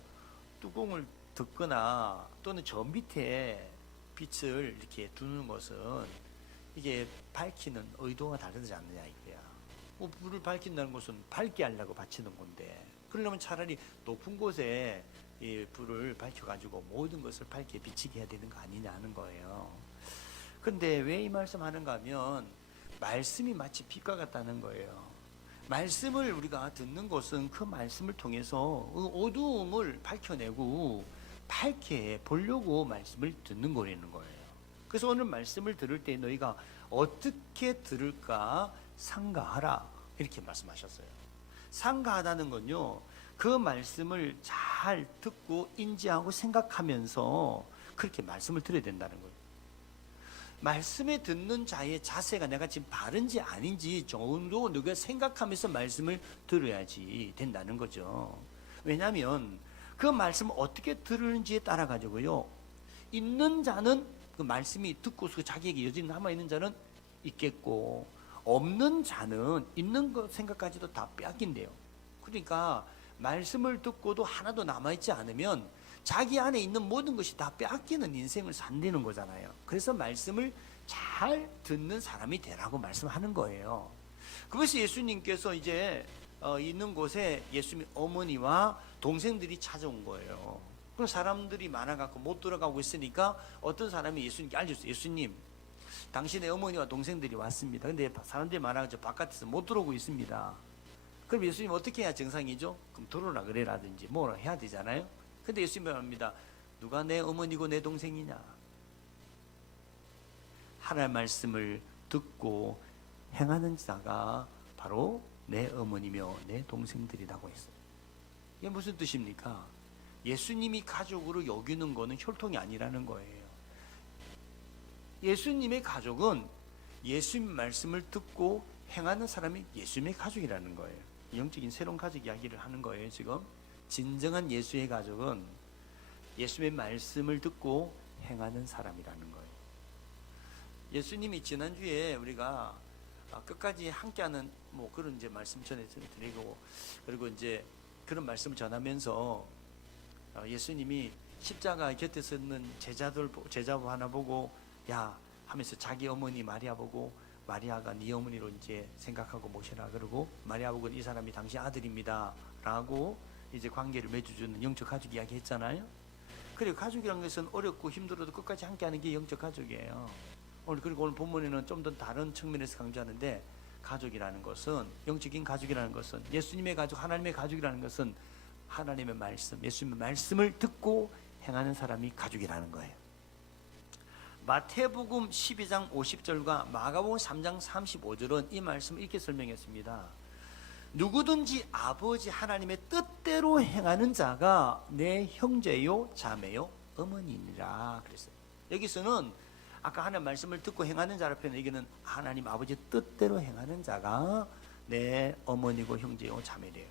뚜껑을 덮거나 또는 저 밑에 빛을 이렇게 두는 것은 이게 밝히는 의도가 다르지 않느냐 이거야. 뭐 불을 밝힌다는 것은 밝게 하려고 받치는 건데, 그러려면 차라리 높은 곳에 이 불을 밝혀가지고 모든 것을 밝게 비치게 해야 되는 거 아니냐는 거예요. 근데 왜 이 말씀 하는가 하면 말씀이 마치 빛과 같다는 거예요. 말씀을 우리가 듣는 것은 그 말씀을 통해서 어두움을 밝혀내고 밝게 보려고 말씀을 듣는 거라는 거예요. 그래서 오늘 말씀을 들을 때 너희가 어떻게 들을까 상가하라 이렇게 말씀하셨어요. 상가하다는 건요, 그 말씀을 잘 듣고 인지하고 생각하면서 그렇게 말씀을 들어야 된다는 거예요. 말씀에 듣는 자의 자세가 내가 지금 바른지 아닌지 정도 너가 생각하면서 말씀을 들어야지 된다는 거죠. 왜냐하면 그 말씀을 어떻게 들으는지에 따라 가지고요, 있는 자는 그 말씀이 듣고서 자기에게 여전히 남아있는 자는 있겠고, 없는 자는 있는 것 생각까지도 다 빼앗긴대요. 그러니까 말씀을 듣고도 하나도 남아있지 않으면 자기 안에 있는 모든 것이 다 빼앗기는 인생을 산다는 거잖아요. 그래서 말씀을 잘 듣는 사람이 되라고 말씀하는 거예요. 그것이 예수님께서 이제 있는 곳에 예수님 어머니와 동생들이 찾아온 거예요. 그럼 사람들이 많아갖고 못 들어가고 있으니까 어떤 사람이 예수님께 알려줬어요. 예수님, 당신의 어머니와 동생들이 왔습니다. 근데 사람들이 많아가지고 바깥에서 못 들어오고 있습니다. 그럼 예수님 어떻게 해야 정상이죠? 그럼 들어오라 그래라든지 뭐라 해야 되잖아요. 근데 예수님이 말합니다. 누가 내 어머니고 내 동생이냐? 하나님의 말씀을 듣고 행하는 자가 바로 내 어머니며 내 동생들이라고 했어요. 이게 무슨 뜻입니까? 예수님이 가족으로 여기는 거는 혈통이 아니라는 거예요. 예수님의 가족은 예수님 말씀을 듣고 행하는 사람이 예수님의 가족이라는 거예요. 영적인 새로운 가족 이야기를 하는 거예요. 지금 진정한 예수의 가족은 예수님의 말씀을 듣고 행하는 사람이라는 거예요. 예수님이 지난주에 우리가 끝까지 함께하는 뭐 그런 이제 말씀 전해드리고, 그리고 이제 그런 말씀을 전하면서 예수님이 십자가 곁에 서는 제자 하나 보고 야 하면서 자기 어머니 마리아 보고, 마리아가 네 어머니로 이제 생각하고 모셔라 그러고, 마리아 보고 이 사람이 당신 아들입니다 라고 이제 관계를 맺어주는 영적 가족 이야기 했잖아요. 그리고 가족이라는 것은 어렵고 힘들어도 끝까지 함께하는 게 영적 가족이에요. 그리고 오늘 본문에는 좀 더 다른 측면에서 강조하는데, 가족이라는 것은, 영적인 가족이라는 것은, 예수님의 가족, 하나님의 가족이라는 것은 하나님의 말씀, 예수님의 말씀을 듣고 행하는 사람이 가족이라는 거예요. 마태복음 12장 50절과 마가복음 3장 35절은 이 말씀을 이렇게 설명했습니다. 누구든지 아버지 하나님의 뜻대로 행하는 자가 내 형제요 자매요 어머니니라 그랬어요. 여기서는 아까 하나님 말씀을 듣고 행하는 자를 표현해, 여기는 하나님 아버지 뜻대로 행하는 자가 내 어머니고 형제요 자매래요.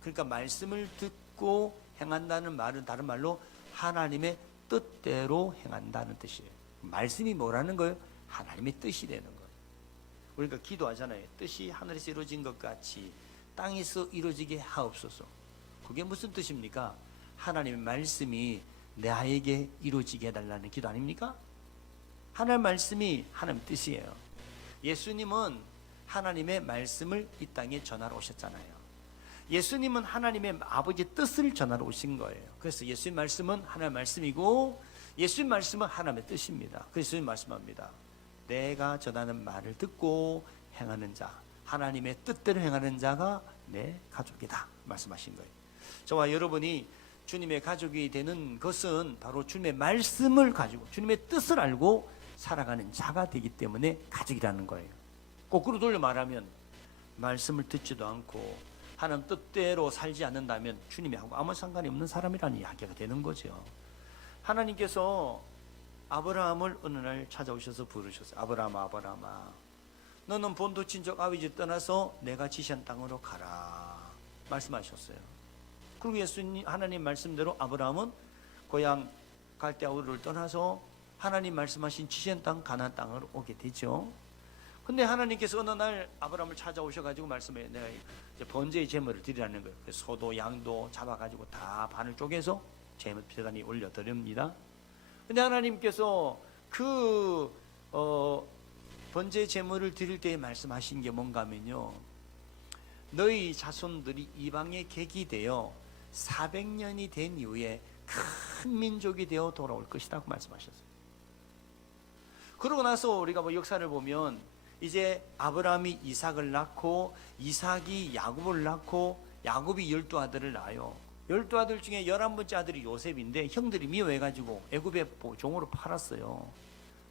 그러니까 말씀을 듣고 행한다는 말은 다른 말로 하나님의 뜻대로 행한다는 뜻이에요. 말씀이 뭐라는 거예요? 하나님의 뜻이 되는 거예요. 우리가 기도하잖아요. 뜻이 하늘에서 이루어진 것 같이 땅에서 이루어지게 하옵소서. 그게 무슨 뜻입니까? 하나님의 말씀이 나에게 이루어지게 해달라는 기도 아닙니까? 하나님의 말씀이 하나님의 뜻이에요. 예수님은 하나님의 말씀을 이 땅에 전하러 오셨잖아요. 예수님은 하나님의 아버지 뜻을 전하러 오신 거예요. 그래서 예수님 말씀은 하나님의 말씀이고, 예수님 말씀은 하나님의 뜻입니다. 그래서 예수님 말씀합니다. 내가 전하는 말을 듣고 행하는 자, 하나님의 뜻대로 행하는 자가 내 가족이다 말씀하신 거예요. 저와 여러분이 주님의 가족이 되는 것은 바로 주님의 말씀을 가지고 주님의 뜻을 알고 살아가는 자가 되기 때문에 가족이라는 거예요. 거꾸로 돌려 말하면 말씀을 듣지도 않고 하나님 뜻대로 살지 않는다면 주님이 하고 아무 상관이 없는 사람이라는 이야기가 되는 거죠. 하나님께서 아브라함을 어느 날 찾아오셔서 부르셨어요. 아브라함아, 아브라함아, 너는 본토 친족 아비집 떠나서 내가 지시한 땅으로 가라 말씀하셨어요. 그리고 예수님 하나님 말씀대로 아브라함은 고향 갈대아 우르를 떠나서 하나님 말씀하신 지시한 땅 가나안 땅으로 오게 되죠. 근데 하나님께서 어느 날 아브라함을 찾아오셔가지고 말씀해요. 내가 이제 번제의 제물을 드리라는 거예요. 소도 양도 잡아가지고 다 반을 쪼개서 제물대단에 올려드립니다. 근데 하나님께서 그 번제 제물을 드릴 때에 말씀하신 게 뭔가 하면요, 너희 자손들이 이방의 객이 되어 400년이 된 이후에 큰 민족이 되어 돌아올 것이다 고 말씀하셨어요. 그러고 나서 우리가 뭐 역사를 보면 이제 아브라함이 이삭을 낳고 이삭이 야곱을 낳고 야곱이 12아들을 낳아요. 12아들 중에 11번째 아들이 요셉인데 형들이 미워해가지고 애굽에 종으로 팔았어요.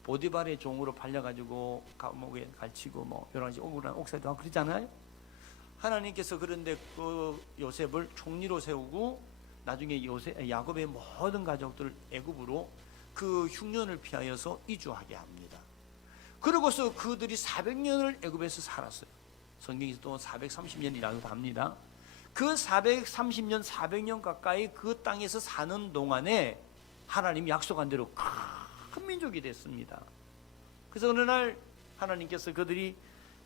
보디발의 종으로 팔려가지고 감옥에 갇히고 뭐 여러 가지 억울한 옥살이도 하고 그러잖아요. 하나님께서 그런데 그 요셉을 총리로 세우고 나중에 야곱의 모든 가족들을 애굽으로 그 흉년을 피하여서 이주하게 합니다. 그러고서 그들이 400년을 애굽에서 살았어요. 성경에서 또 430년이라고 합니다. 그 430년, 400년 가까이 그 땅에서 사는 동안에 하나님 약속한 대로 큰 민족이 됐습니다. 그래서 어느 날 하나님께서 그들이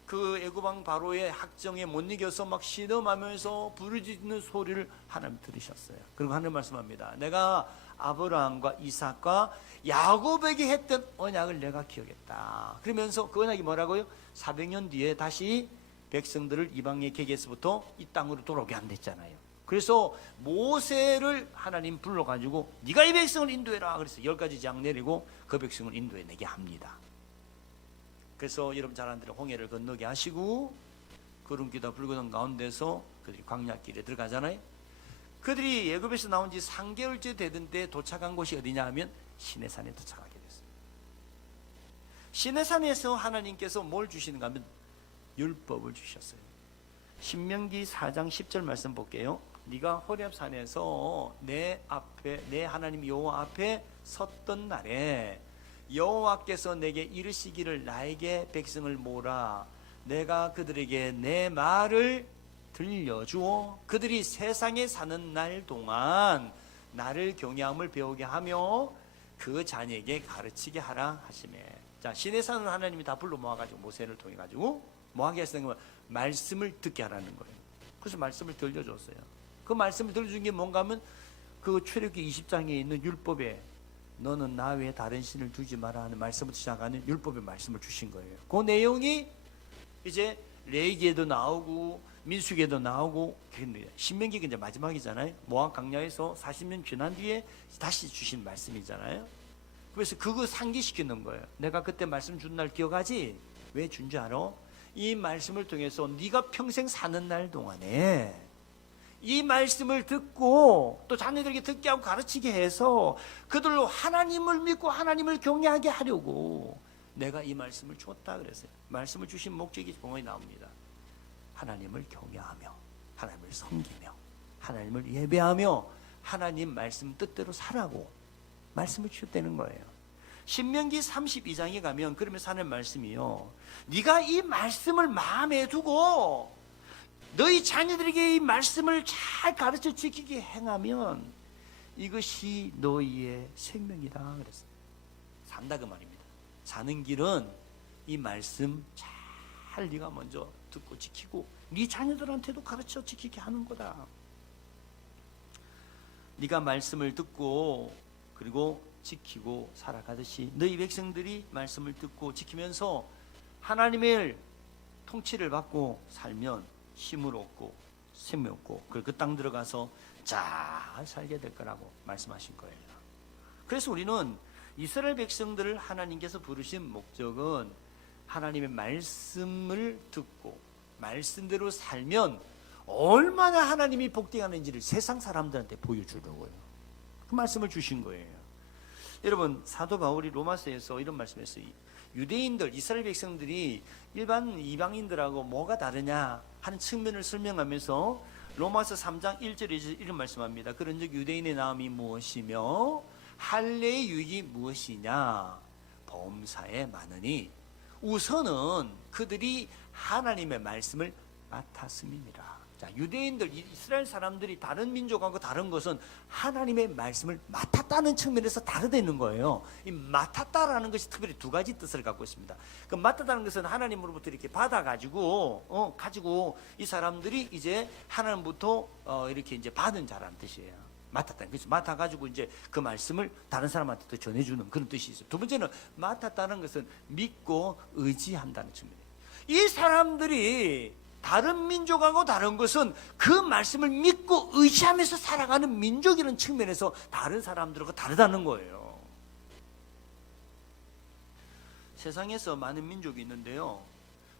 그 애굽왕 바로의 학정에 못 이겨서 막 신음하면서 부르짖는 소리를 하나님 들으셨어요. 그리고 하나님 말씀합니다. 내가 아브라함과 이삭과 야곱에게 했던 언약을 내가 기억했다. 그러면서 그 언약이 뭐라고요? 400년 뒤에 다시 백성들을 이방의 객에서부터 이 땅으로 돌아오게 한댔잖아요. 그래서 모세를 하나님 불러가지고 네가 이 백성을 인도해라. 그래서 10가지 장 내리고 그 백성을 인도해내게 합니다. 그래서 여러분 잘 아는 대로 홍해를 건너게 하시고 구름기다 불거는 가운데서 그들이 광야길에 들어가잖아요. 그들이 애굽에서 나온 지 3개월째 되던 때 도착한 곳이 어디냐 하면 시내산에 도착하게 됐어요. 시내산에서 하나님께서 뭘 주시는가 하면 율법을 주셨어요. 신명기 4장 10절 말씀 볼게요. 네가 호렙산에서 내 하나님 여호와 앞에 섰던 날에 여호와께서 내게 이르시기를 나에게 백성을 모으라. 내가 그들에게 내 말을 들려주어 그들이 세상에 사는 날 동안 나를 경외함을 배우게 하며 그 자녀에게 가르치게 하라 하시매. 자, 시내산을 하나님이 다 불러 모아가지고 모세를 통해 가지고 뭐하게 했는 거면 말씀을 듣게 하라는 거예요. 그래서 말씀을 들려줬어요. 그 말씀을 들려준 게 뭔가 하면 그 출애굽기 20장에 있는 율법에 너는 나 외에 다른 신을 두지 마라 하는 말씀부터 시작하는 율법의 말씀을 주신 거예요. 그 내용이 이제 레위기에도 나오고 민수기에도 나오고 신명기가 이제 마지막이잖아요. 모압 강야에서 40년 지난 뒤에 다시 주신 말씀이잖아요. 그래서 그거 상기시키는 거예요. 내가 그때 말씀 준 날 기억하지? 왜 준 줄 알아? 이 말씀을 통해서 네가 평생 사는 날 동안에 이 말씀을 듣고 또 자녀들에게 듣게 하고 가르치게 해서 그들로 하나님을 믿고 하나님을 경외하게 하려고 내가 이 말씀을 줬다 그랬어요. 말씀을 주신 목적이 분명히 나옵니다. 하나님을 경외하며 하나님을 섬기며 하나님을 예배하며 하나님 말씀 뜻대로 살라고 말씀을 주셨다는 거예요. 신명기 32장에 가면 그러면서 하는 말씀이요, 네가 이 말씀을 마음에 두고 너희 자녀들에게 이 말씀을 잘 가르쳐 지키게 행하면 이것이 너희의 생명이다 그랬어요. 산다 그 말입니다. 사는 길은 이 말씀 잘 네가 먼저 듣고 지키고 네 자녀들한테도 가르쳐 지키게 하는 거다. 네가 말씀을 듣고 그리고 지키고 살아가듯이 너희 백성들이 말씀을 듣고 지키면서 하나님의 통치를 받고 살면 힘을 얻고 생명 얻고 그 땅 들어가서 잘 살게 될 거라고 말씀하신 거예요. 그래서 우리는 이스라엘 백성들을 하나님께서 부르신 목적은 하나님의 말씀을 듣고 말씀대로 살면 얼마나 하나님이 복되하는지를 세상 사람들한테 보여주려고요. 그 말씀을 주신 거예요. 여러분, 사도 바울이 로마서에서 이런 말씀했어요. 유대인들, 이스라엘 백성들이 일반 이방인들하고 뭐가 다르냐 하는 측면을 설명하면서 로마서 3장 1절에 이런 말씀합니다. 그런즉 유대인의 나음이 무엇이며 할례의 유익이 무엇이냐? 범사에 많으니 우선은 그들이 하나님의 말씀을 맡았음이니라. 자, 유대인들, 이스라엘 사람들이 다른 민족하고 다른 것은 하나님의 말씀을 맡았다는 측면에서 다르다는 거예요. 이 맡았다라는 것이 특별히 두 가지 뜻을 갖고 있습니다. 그 맡았다는 것은 하나님으로부터 이렇게 받아가지고 가지고 이 사람들이 이제 하나님부터 이렇게 이제 받은 자라는 뜻이에요. 맡았다는 것이 맡아가지고 이제 그 말씀을 다른 사람한테 또 전해주는 그런 뜻이 있어요. 두 번째는 맡았다는 것은 믿고 의지한다는 측면이에요. 이 사람들이 다른 민족하고 다른 것은 그 말씀을 믿고 의지하면서 살아가는 민족이라는 측면에서 다른 사람들하고 다르다는 거예요. 세상에서 많은 민족이 있는데요,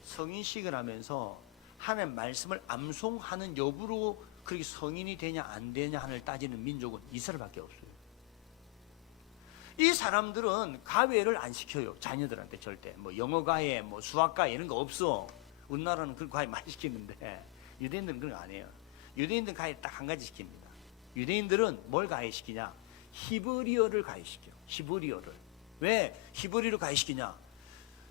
성인식을 하면서 하나님 말씀을 암송하는 여부로 그렇게 성인이 되냐 안 되냐 하는 따지는 민족은 이스라엘밖에 없어요. 이 사람들은 가회를 안 시켜요. 자녀들한테 절대. 뭐 영어 가회, 뭐 수학 가회 이런 거 없어. 우리나라는 그런 가회 많이 시키는데 유대인들은 그런 거 안 해요. 유대인들은 가회 딱 한 가지 시킵니다. 유대인들은 뭘 가해시키냐? 히브리어를 가해시켜요. 히브리어를. 왜 히브리어를 가해시키냐?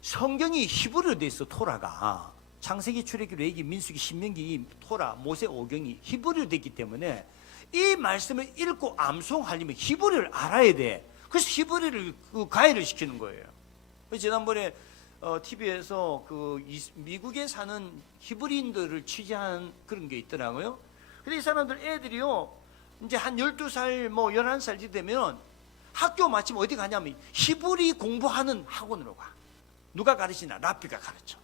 성경이 히브리어로 돼 있어. 토라가 창세기, 출애굽기, 레위기, 민수기, 신명기, 토라, 모세, 오경이 히브리어로 돼 있기 때문에 이 말씀을 읽고 암송하려면 히브리어를 알아야 돼. 그래서 히브리어를 가해를 시키는 거예요. 지난번에 TV에서 그 미국에 사는 히브리인들을 취재한 그런 게 있더라고요. 근데 이 사람들 애들이요, 이제 한 12살, 뭐 11살 되면 학교 마치면 어디 가냐면 히브리 공부하는 학원으로 가. 누가 가르치나? 라피가 가르쳐.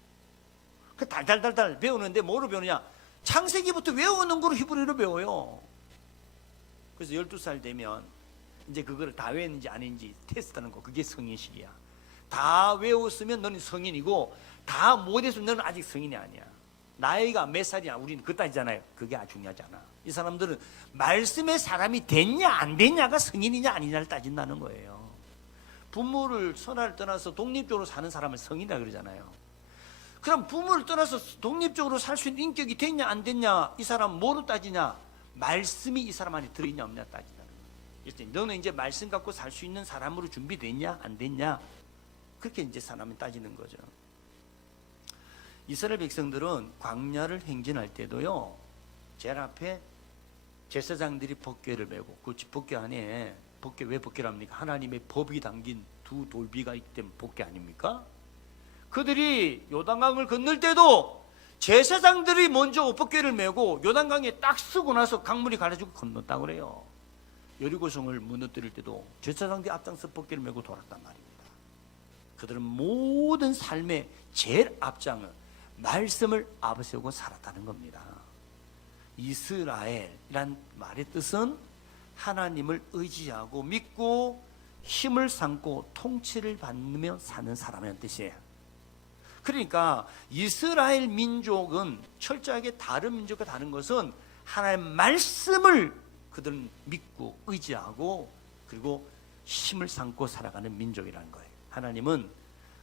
그 달달달달 배우는데 뭐로 배우느냐? 창세기부터 외우는 거로 히브리어로 배워요. 그래서 12살 되면 이제 그거를 다 외웠는지 아닌지 테스트하는 거, 그게 성인식이야. 다 외웠으면 너는 성인이고 다 못했으면 너는 아직 성인이 아니야. 나이가 몇 살이야? 우리는 그 따지잖아요. 그게 아주 중요하지 않아. 이 사람들은 말씀의 사람이 됐냐 안 됐냐가 성인이냐 아니냐를 따진다는 거예요. 부모를 선화를 떠나서 독립적으로 사는 사람을 성인이라 그러잖아요. 그럼 부모를 떠나서 독립적으로 살 수 있는 인격이 됐냐 안 됐냐, 이 사람 뭐로 따지냐? 말씀이 이 사람 안에 들어있냐 없냐 따진다는 거예요. 너는 이제 말씀 갖고 살 수 있는 사람으로 준비됐냐 안 됐냐, 그렇게 이제 사람이 따지는 거죠. 이스라엘 백성들은 광야를 행진할 때도요, 제일 앞에 제사장들이 법궤를 메고, 그 법궤 안에, 법궤 왜 법궤를 합니까? 하나님의 법이 담긴 두 돌비가 있기 때문에 법궤 아닙니까? 그들이 요단강을 건널 때도 제사장들이 먼저 법궤를 메고 요단강에 딱 쓰고 나서 강물이 가려지고 건넜다고 그래요. 여리고성을 무너뜨릴 때도 제사장들이 앞장서 법궤를 메고 돌았단 말입니다. 그들은 모든 삶의 제일 앞장을 말씀을 앞세우고 살았다는 겁니다. 이스라엘이란 말의 뜻은 하나님을 의지하고 믿고 힘을 삼고 통치를 받으며 사는 사람이라는 뜻이에요. 그러니까 이스라엘 민족은 철저하게 다른 민족과 다른 것은 하나님의 말씀을 그들은 믿고 의지하고 그리고 힘을 삼고 살아가는 민족이라는 거예요. 하나님은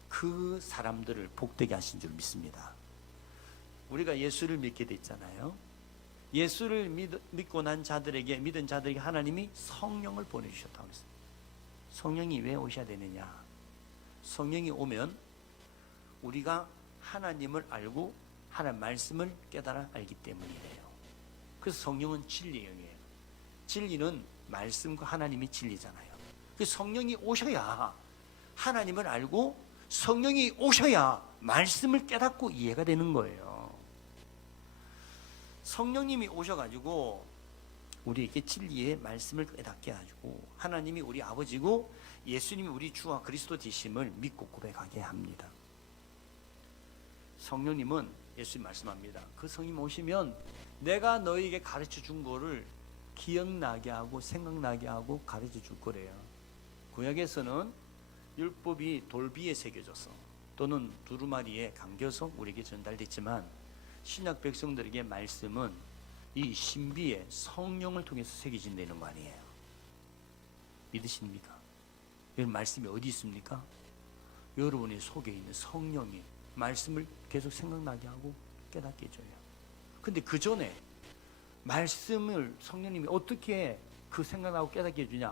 그 사람들을 복되게 하신 줄 믿습니다. 우리가 예수를 믿게 됐잖아요. 예수를 믿고 난 자들에게, 믿은 자들에게 하나님이 성령을 보내주셨다고 했습니다. 성령이 왜 오셔야 되느냐? 성령이 오면 우리가 하나님을 알고 하나님 말씀을 깨달아 알기 때문이에요. 그래서 성령은 진리의 영이에요. 진리는 말씀과 하나님이 진리잖아요. 그래서 성령이 오셔야 하나님을 알고 성령이 오셔야 말씀을 깨닫고 이해가 되는 거예요. 성령님이 오셔가지고 우리에게 진리의 말씀을 깨닫게 해가지고 하나님이 우리 아버지고 예수님이 우리 주와 그리스도 되심을 믿고 고백하게 합니다. 성령님은 예수님 말씀합니다. 그 성령 오시면 내가 너에게 가르쳐 준 거를 기억나게 하고 생각나게 하고 가르쳐 줄 거래요. 구약에서는 율법이 돌비에 새겨져서 또는 두루마리에 감겨서 우리에게 전달됐지만 신약 백성들에게 말씀은 이 신비에 성령을 통해서 새겨진다는 거 아니에요. 믿으십니까? 여러분 말씀이 어디 있습니까? 여러분의 속에 있는 성령이 말씀을 계속 생각나게 하고 깨닫게 해줘요. 근데 그 전에 말씀을 성령님이 어떻게 그 생각나고 깨닫게 해주냐?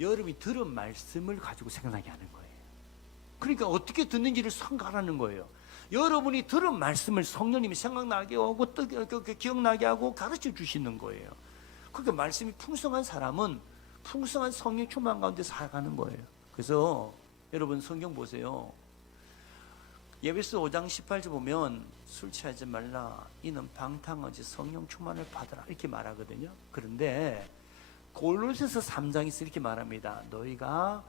여러분이 들은 말씀을 가지고 생각나게 하는 거예요. 그러니까 어떻게 듣는지를 생각하라는 거예요. 여러분이 들은 말씀을 성령님이 생각나게 하고 기억나게 하고 가르쳐 주시는 거예요. 그러니까 말씀이 풍성한 사람은 풍성한 성령 충만 가운데 살아가는 거예요. 그래서 여러분 성경 보세요. 예배서 5장 18절 보면 술 취하지 말라, 이는 방탕하지 성령 충만을 받으라, 이렇게 말하거든요. 그런데 골로새서 3장에서 이렇게 말합니다. 너희가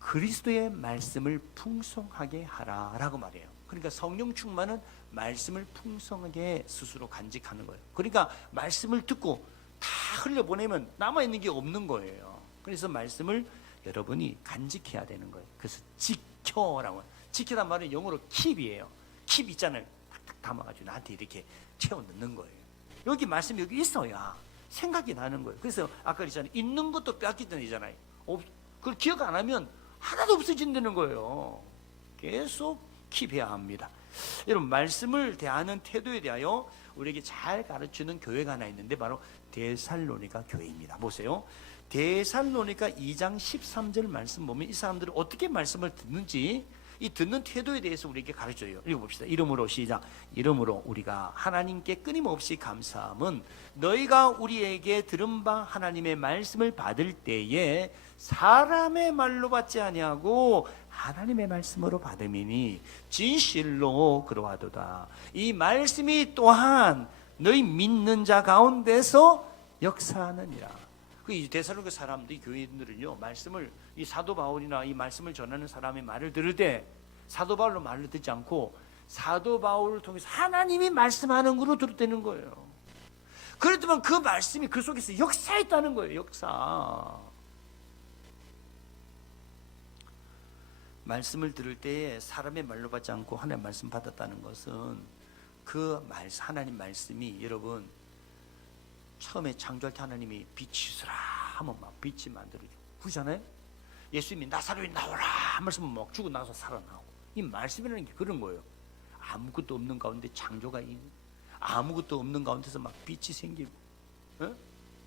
그리스도의 말씀을 풍성하게 하라 라고 말해요. 그러니까 성령 충만은 말씀을 풍성하게 스스로 간직하는 거예요. 그러니까 말씀을 듣고 다 흘려보내면 남아있는 게 없는 거예요. 그래서 말씀을 여러분이 간직해야 되는 거예요. 그래서 지켜라고. 지키란 말은 영어로 keep이에요. keep 있잖아요. 탁탁 담아가지고 나한테 이렇게 채워 넣는 거예요. 여기 말씀이 여기 있어야 생각이 나는 거예요. 그래서 아까 그랬잖아요. 있는 것도 뺏기던 이잖아요. 그걸 기억 안 하면 하나도 없어진다는 거예요. 계속 킵해야 합니다. 여러분 말씀을 대하는 태도에 대하여 우리에게 잘 가르치는 교회가 하나 있는데 바로 데살로니가 교회입니다. 보세요. 데살로니가 2장 13절 말씀 보면 이 사람들은 어떻게 말씀을 듣는지 이 듣는 태도에 대해서 우리에게 가르쳐줘요. 읽어봅시다. 이름으로 시작. 이름으로 우리가 하나님께 끊임없이 감사함은 너희가 우리에게 들은 바 하나님의 말씀을 받을 때에 사람의 말로 받지 아니하고 하나님의 말씀으로 받음이니 진실로 그러하도다. 이 말씀이 또한 너희 믿는 자 가운데서 역사하느니라. 그 데살로니가 사람들이 교인들은요 말씀을 이 사도 바울이나 이 말씀을 전하는 사람의 말을 들을 때 사도 바울로 말을 듣지 않고 사도 바울을 통해서 하나님이 말씀하는 거로 들었다는 거예요. 그렇지만 그 말씀이 그 속에서 역사했다는 거예요. 역사. 말씀을 들을 때에 사람의 말로 받지 않고 하나님의 말씀 받았다는 것은 그 말씀, 하나님 말씀이 여러분 처음에 창조할 때 하나님이 빛이 있으라 하면 막 빛이 만들어지고 그러잖아요. 예수님이 나사로에 나오라 한 말씀은 막 죽고 나서 살아나고 이 말씀이라는 게 그런 거예요. 아무것도 없는 가운데 창조가 있는, 아무것도 없는 가운데서 막 빛이 생기고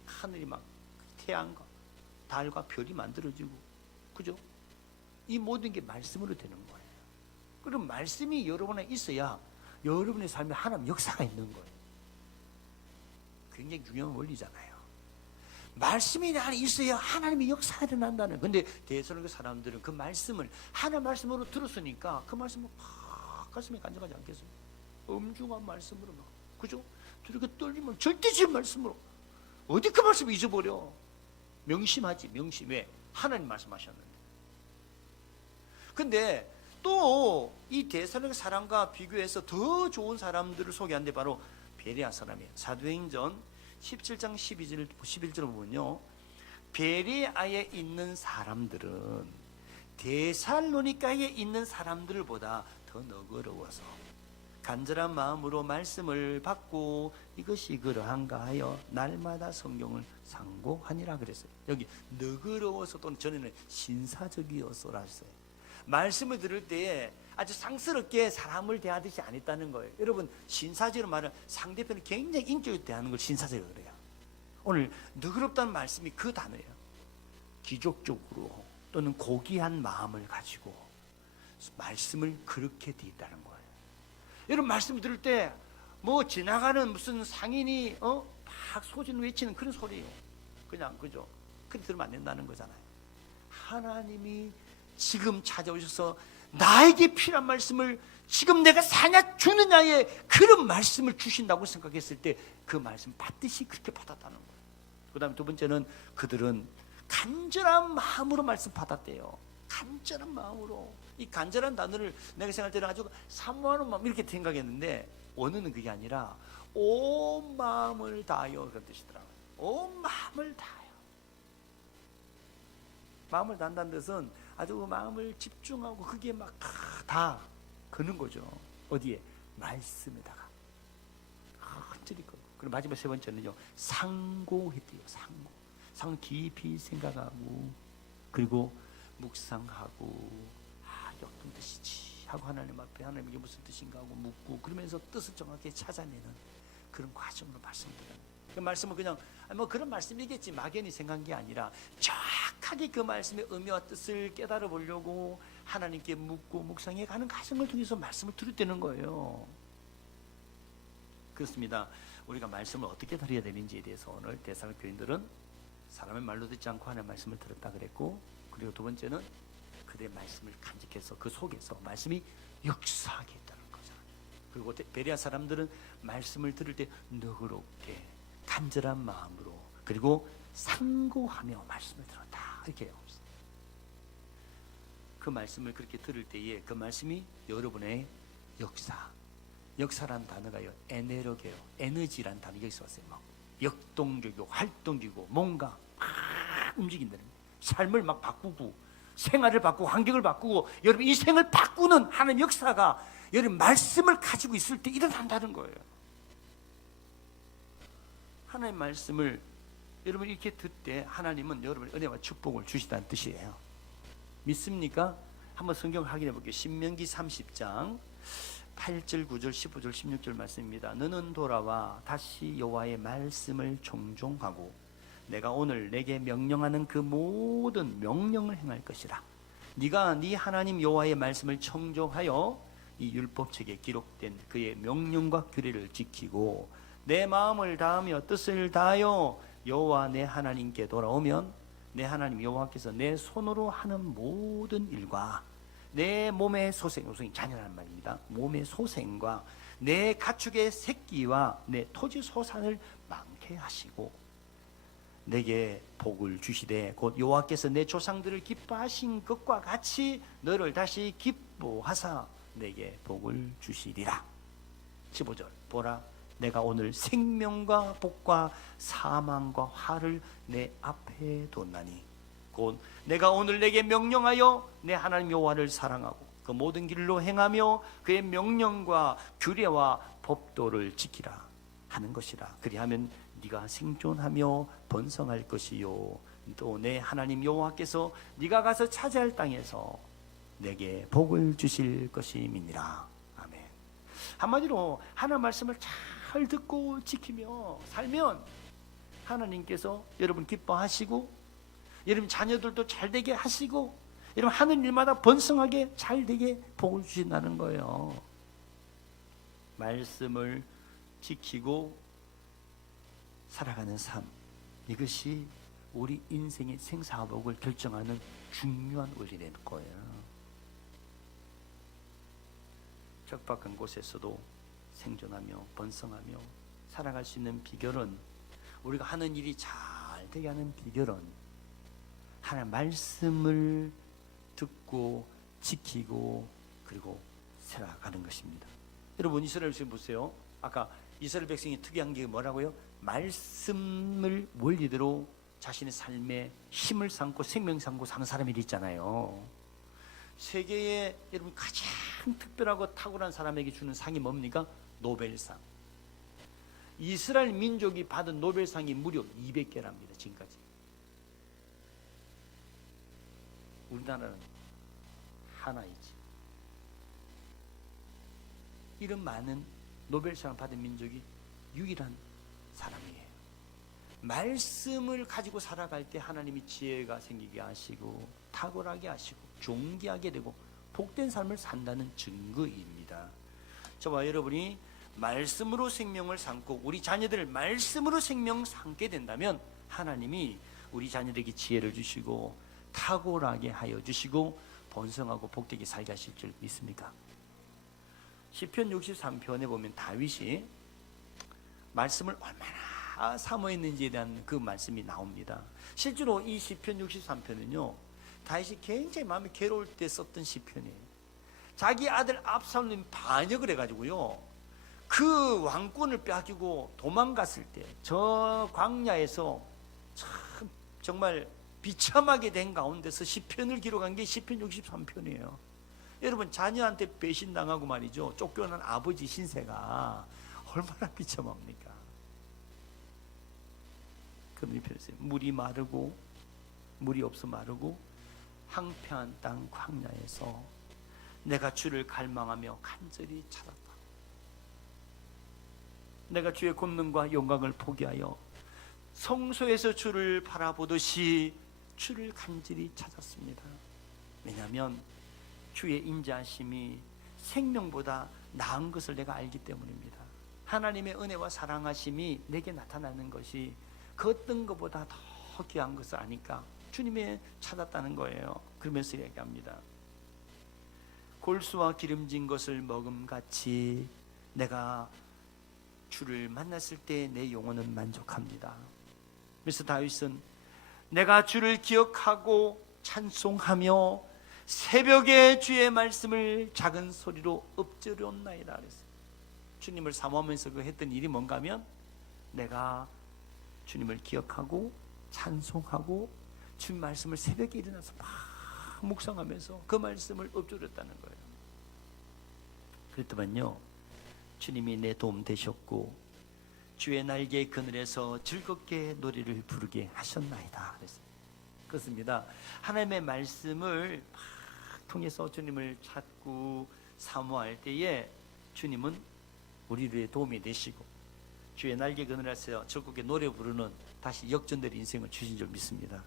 하늘이 막 태양과 달과 별이 만들어지고 그죠? 이 모든 게 말씀으로 되는 거예요. 그럼 말씀이 여러분에 있어야 여러분의 삶에 하나님 역사가 있는 거예요. 굉장히 중요한 원리잖아요. 말씀이 안에 있어야 하나님의 역사가 일어난다는. 근데 데살로니가 사람들은 그 말씀을 하나님 말씀으로 들었으니까 그 말씀을 팍 가슴에 간직하지 않겠어요? 엄중한 말씀으로 막 그죠? 저렇게 떨리면 절대적인 말씀으로 어디 그 말씀을 잊어버려? 명심하지. 명심. 왜? 하나님 말씀하셨는데. 근데 또 이 데살로니가 사람과 비교해서 더 좋은 사람들을 소개하는데 바로 베레아 사람이에요. 사도행전 17장 11절 보면요, 베레아에 있는 사람들은 데살로니가에 있는 사람들보다 더 너그러워서 간절한 마음으로 말씀을 받고 이것이 그러한가 하여 날마다 성경을 상고하니라 그랬어요. 여기 너그러워서 또는 전에는 신사적이어서라 했어요. 말씀을 들을 때에 아주 상스럽게 사람을 대하듯이 안 했다는 거예요. 여러분 신사적으로 말하면 상대편을 굉장히 인격적으로 대하는 걸 신사적으로 그래요. 오늘 너그럽다는 말씀이 그 단어예요. 기족적으로 또는 고귀한 마음을 가지고 말씀을 그렇게 대했다는 거예요. 여러분 말씀을 들을 때 뭐 지나가는 무슨 상인이 막 소진 외치는 그런 소리예요. 그냥 그죠? 그렇게 들으면 안 된다는 거잖아요. 하나님이 지금 찾아오셔서 나에게 필요한 말씀을 지금 내가 사냐 죽느냐의 그런 말씀을 주신다고 생각했을 때 그 말씀 받듯이 그렇게 받았다는 거예요. 그 다음에 두 번째는 그들은 간절한 마음으로 말씀 받았대요. 간절한 마음으로. 이 간절한 단어를 내가 생각할 때는 아주 사모하는 마음 이렇게 생각했는데 원어는 그게 아니라 온 마음을 다하여 그런 뜻이더라고요. 온 마음을 다하여. 마음을 다한다는 뜻은 아주 마음을 집중하고 그게 막 다 거는 거죠. 어디에? 말씀에다가 흔들릴 거고. 그리고 마지막 세 번째는요, 상고했대요. 상고 깊이 생각하고 그리고 묵상하고 어떤 뜻이지 하고 하나님 앞에 하나님 이게 무슨 뜻인가 하고 묻고 그러면서 뜻을 정확히 찾아내는 그런 과정으로 말씀드려요. 그 말씀은 그냥 뭐 그런 말씀이겠지 막연히 생각한 게 아니라 정확한 깊숙하게 그 말씀의 의미와 뜻을 깨달아 보려고 하나님께 묻고 묵상해 가는 과정을 통해서 말씀을 들었다는 거예요. 그렇습니다. 우리가 말씀을 어떻게 들어야 되는지에 대해서 오늘 대사로 교인들은 사람의 말로 듣지 않고 하나님의 말씀을 들었다 그랬고, 그리고 두 번째는 그들의 말씀을 간직해서 그 속에서 말씀이 역사하게 했다는 거잖아요. 그리고 베레아 사람들은 말씀을 들을 때 너그럽게 간절한 마음으로 그리고 상고하며 말씀을 들었다 이렇게 해요. 그 말씀을 그렇게 들을 때에 그 말씀이 여러분의 역사란 단어가요 에네르기예요. 에너지란 단어 여기서 왔어요. 막 역동적이고 활동적이고 뭔가 막 움직인다는 거예요. 삶을 막 바꾸고 생활을 바꾸고 환경을 바꾸고 여러분 인생을 바꾸는 하나님 역사가 여러분 말씀을 가지고 있을 때 일어난다는 거예요. 하나님 말씀을 여러분 이렇게 듣때 하나님은 여러분 은혜와 축복을 주시다는 뜻이에요. 믿습니까? 한번 성경 확인해 볼게요. 신명기 30장 8절, 9절, 15절, 16절 말씀입니다. 너는 돌아와 다시 여호와의 말씀을 청종하고 내가 오늘 내게 명령하는 그 모든 명령을 행할 것이라. 네가 네 하나님 여호와의 말씀을 청종하여 이 율법책에 기록된 그의 명령과 규례를 지키고 내 마음을 다하며 뜻을 다하여 여호와 내 하나님께 돌아오면 내 하나님 여호와께서 내 손으로 하는 모든 일과 내 몸의 소생이 자녀라는 말입니다. 몸의 소생과 내 가축의 새끼와 내 토지 소산을 많게 하시고 내게 복을 주시되 곧 여호와께서 내 조상들을 기뻐하신 것과 같이 너를 다시 기뻐하사 내게 복을 주시리라. 15절 보라 내가 오늘 생명과 복과 사망과 화를 내 앞에 뒀나니 곧 내가 오늘 내게 명령하여 내 하나님 여호와를 사랑하고 그 모든 길로 행하며 그의 명령과 규례와 법도를 지키라 하는 것이라. 그리하면 네가 생존하며 번성할 것이요 또 내 하나님 여호와께서 네가 가서 차지할 땅에서 내게 복을 주실 것임이니라. 아멘. 한마디로 하나님 말씀을 잘 듣고 지키며 살면 하나님께서 여러분 기뻐하시고 여러분 자녀들도 잘 되게 하시고 여러분 하는 일마다 번성하게 잘 되게 복을 주신다는 거예요. 말씀을 지키고 살아가는 삶, 이것이 우리 인생의 생사복을 결정하는 중요한 원리라는 거예요. 척박한 곳에서도 생존하며 번성하며 살아갈 수 있는 비결은, 우리가 하는 일이 잘 되게 하는 비결은 하나님 말씀을 듣고 지키고 그리고 살아가는 것입니다. 여러분 이스라엘 백성 보세요. 아까 이스라엘 백성이 특이한 게 뭐라고요? 말씀을 원리대로 자신의 삶에 힘을 삼고 생명 삼고 사는 사람이 있잖아요. 세계에 여러분 가장 특별하고 탁월한 사람에게 주는 상이 뭡니까? 노벨상. 이스라엘 민족이 받은 노벨상이 무려 200개랍니다. 지금까지. 우리나라는 하나이지. 이런 많은 노벨상을 받은 민족이 유일한 사람이에요. 말씀을 가지고 살아갈 때 하나님이 지혜가 생기게 하시고 탁월하게 하시고 존귀하게 되고 복된 삶을 산다는 증거입니다. 저와 여러분이 말씀으로 생명을 삼고 우리 자녀들을 말씀으로 생명 삼게 된다면 하나님이 우리 자녀들에게 지혜를 주시고 탁월하게 하여 주시고 번성하고 복되게 살게 하실 줄 믿습니까? 시편 63편에 보면 다윗이 말씀을 얼마나 사모했는지에 대한 그 말씀이 나옵니다. 실제로 이 시편 63편은요 다윗이 굉장히 마음이 괴로울 때 썼던 시편이에요. 자기 아들 압살롬이 반역을 해가지고요 그 왕권을 빼앗기고 도망갔을 때 저 광야에서 참 정말 비참하게 된 가운데서 시편을 기록한 게 시편 63편이에요. 여러분 자녀한테 배신당하고 말이죠 쫓겨난 아버지 신세가 얼마나 비참합니까? 그런 편이세요. 물이 마르고 물이 없어 마르고 황폐한 땅 광야에서 내가 주를 갈망하며 간절히 찾았다. 내가 주의 권능과 영광을 포기하여 성소에서 주를 바라보듯이 주를 간절히 찾았습니다. 왜냐하면 주의 인자하심이 생명보다 나은 것을 내가 알기 때문입니다. 하나님의 은혜와 사랑하심이 내게 나타나는 것이 그 어떤 것보다 더 귀한 것을 아니까 주님의 찾았다는 거예요. 그러면서 얘기합니다. 골수와 기름진 것을 먹음같이 내가 주를 만났을 때 내 영혼은 만족합니다. 그래서 다윗은 내가 주를 기억하고 찬송하며 새벽에 주의 말씀을 작은 소리로 읊조렸나이다 그랬어요. 주님을 사모하면서 그 했던 일이 뭔가 하면 내가 주님을 기억하고 찬송하고 주님 말씀을 새벽에 일어나서 막 묵상하면서 그 말씀을 읊조렸다는 거예요. 그랬더만요, 주님이 내 도움 되셨고 주의 날개 그늘에서 즐겁게 노래를 부르게 하셨나이다 그랬어요. 그렇습니다. 하나님의 말씀을 막 통해서 주님을 찾고 사모할 때에 주님은 우리의 도움이 되시고 주의 날개 그늘에서 즐겁게 노래 부르는 다시 역전될 인생을 주신 줄 믿습니다.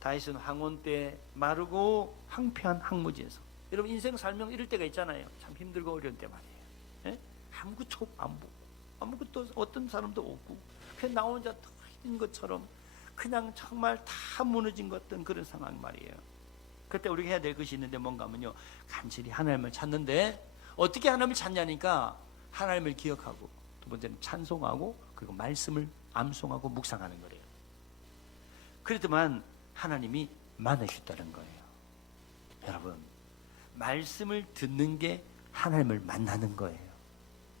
다윗은 황혼 때 마르고 황폐한 황무지에서, 여러분 인생 살면 이럴 때가 있잖아요. 참 힘들고 어려운 때 말이에요. 예? 아무것도 안 보고 아무것도 어떤 사람도 없고 그냥 나 혼자 다 있는 것처럼 그냥 정말 다 무너진 것 같은 그런 상황 말이에요. 그때 우리가 해야 될 것이 있는데 뭔가 하면요, 간절히 하나님을 찾는데 어떻게 하나님을 찾냐니까 하나님을 기억하고 두 번째는 찬송하고 그리고 말씀을 암송하고 묵상하는 거예요. 그랬더만 하나님이 만나셨다는 거예요. 여러분, 말씀을 듣는 게 하나님을 만나는 거예요.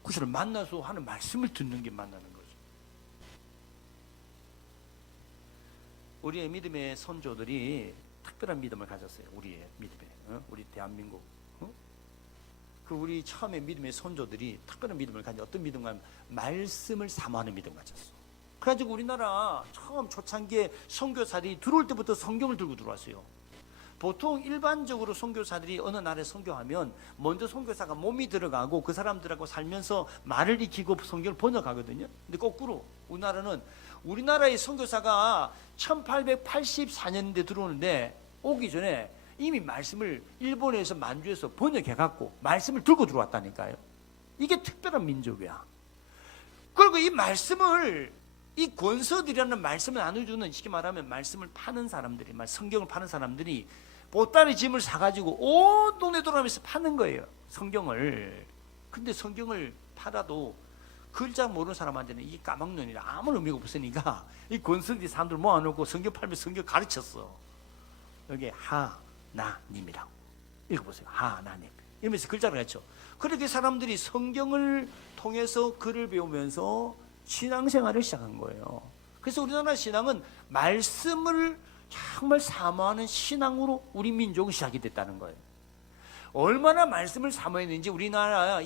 그 사람 만나서 하는 말씀을 듣는 게 만나는 거죠. 우리의 믿음의 선조들이 특별한 믿음을 가졌어요. 우리의 믿음에, 우리 대한민국, 그 우리 처음에 믿음의 선조들이 특별한 믿음을 가진, 어떤 믿음을 가면 말씀을 사모하는 믿음을 가졌어. 그래가지고 우리나라 처음 초창기에 선교사들이 들어올 때부터 성경을 들고 들어왔어요. 보통 일반적으로 선교사들이 어느 나라에 선교하면 먼저 선교사가 몸이 들어가고 그 사람들하고 살면서 말을 익히고 성경을 번역하거든요. 근데 거꾸로 우리나라의 선교사가 1884년대 들어오는데 오기 전에 이미 말씀을 일본에서 만주에서 번역해갖고 말씀을 들고 들어왔다니까요. 이게 특별한 민족이야. 그리고 이 말씀을, 이 권서들이라는 말씀을 나눠주는, 쉽게 말하면 말씀을 파는 사람들이, 성경을 파는 사람들이 보따리 짐을 사가지고 온 동네 돌아가면서 파는 거예요, 성경을. 근데 성경을 팔아도 글자 모르는 사람한테는 이게 까막눈이라 아무 의미가 없으니까 이 권성지 사람들 모아놓고 성경 팔면서 성경 가르쳤어. 여기 하나님이라고 읽어보세요. 하나님 이러면서 글자를 가르쳐. 그렇게 사람들이 성경을 통해서 글을 배우면서 신앙생활을 시작한 거예요. 그래서 우리나라 신앙은 말씀을 정말 사모하는 신앙으로 우리 민족은 시작이 됐다는 거예요. 얼마나 말씀을 사모했는지 우리나라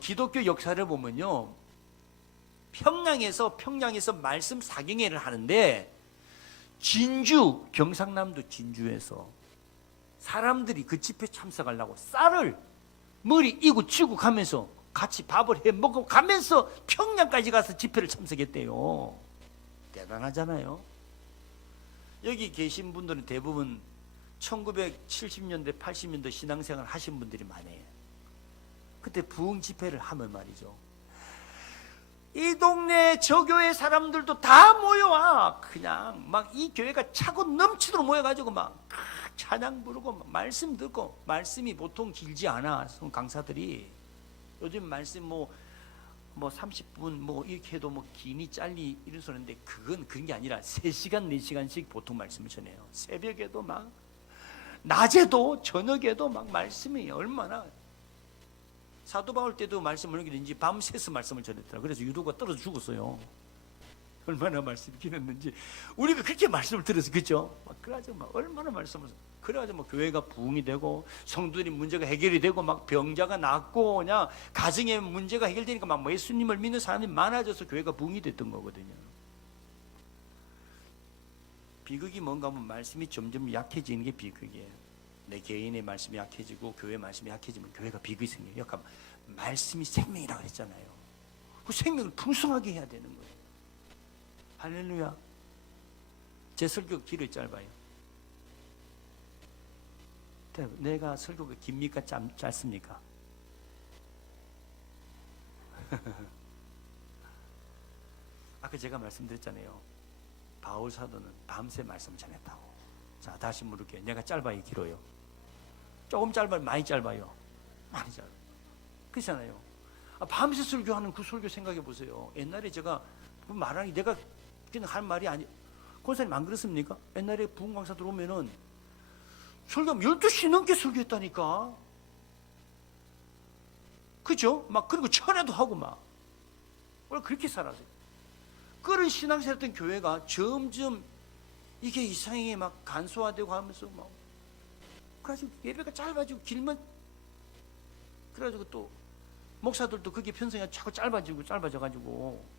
기독교 역사를 보면요, 평양에서 말씀 사경회를 하는데 진주, 경상남도 진주에서 사람들이 그 집회 참석하려고 쌀을 머리 이고 치고 가면서 같이 밥을 해 먹고 가면서 평양까지 가서 집회를 참석했대요. 대단하잖아요. 여기 계신 분들은 대부분 1970년대 80년대 신앙생활 하신 분들이 많아요. 그때 부흥 집회를 하면 말이죠, 이 동네 저 교회 사람들도 다 모여와. 그냥 막 이 교회가 차고 넘치도록 모여가지고 막 찬양 부르고 막 말씀 듣고, 말씀이 보통 길지 않아. 강사들이 요즘 말씀 뭐 30분 뭐 이렇게 해도 뭐 기니 짧니 이런 소리인데, 그건 그런 게 아니라 3시간 4시간씩 보통 말씀을 전해요. 새벽에도 막 낮에도 저녁에도 막 말씀이 얼마나, 사도 바울 때도 말씀을 하기든지 밤새서 말씀을 전했더라. 그래서 유도가 떨어져 죽었어요. 얼마나 말씀이 길었는지. 우리가 그렇게 말씀을 들어서, 그죠? 그래가지고 막 얼마나 말씀을, 그래가지고 막 교회가 부흥이 되고 성도들이 문제가 해결이 되고 막 병자가 낫고 그냥 가정의 문제가 해결되니까 막 예수님을 믿는 사람이 많아져서 교회가 부흥이 됐던 거거든요. 비극이 뭔가 하면 말씀이 점점 약해지는 게 비극이에요. 내 개인의 말씀이 약해지고 교회 말씀이 약해지면 교회가 비극이 생겨요. 그러니까 말씀이 생명이라고 했잖아요. 그 생명을 풍성하게 해야 되는 거예요. 할렐루야. 제 설교가 길어요, 짧아요? 내가 설교가 깁니까, 짧습니까? 아까 제가 말씀드렸잖아요. 바울 사도는 밤새 말씀 전했다고. 자, 다시 물을게요. 내가 짧아요, 길어요? 조금 짧아요, 많이 짧아요? 많이 짧아요. 그렇잖아요. 밤새 설교하는 그 설교 생각해 보세요. 옛날에 제가 말하는 게 내가 그냥 할 말이 아니. 권사님 안 그렇습니까? 옛날에 부흥 강사 들어오면은 설교하면 12시 넘게 설교했다니까. 그죠? 막 그리고 철회도 하고 막. 원래 그렇게 살았어요. 그런 신앙생활했던 교회가 점점 이게 이상하게 막 간소화되고 하면서 막 그래가지고 예배가 짧아지고 길면 그래가지고 또 목사들도 그게 편성이 자꾸 짧아져가지고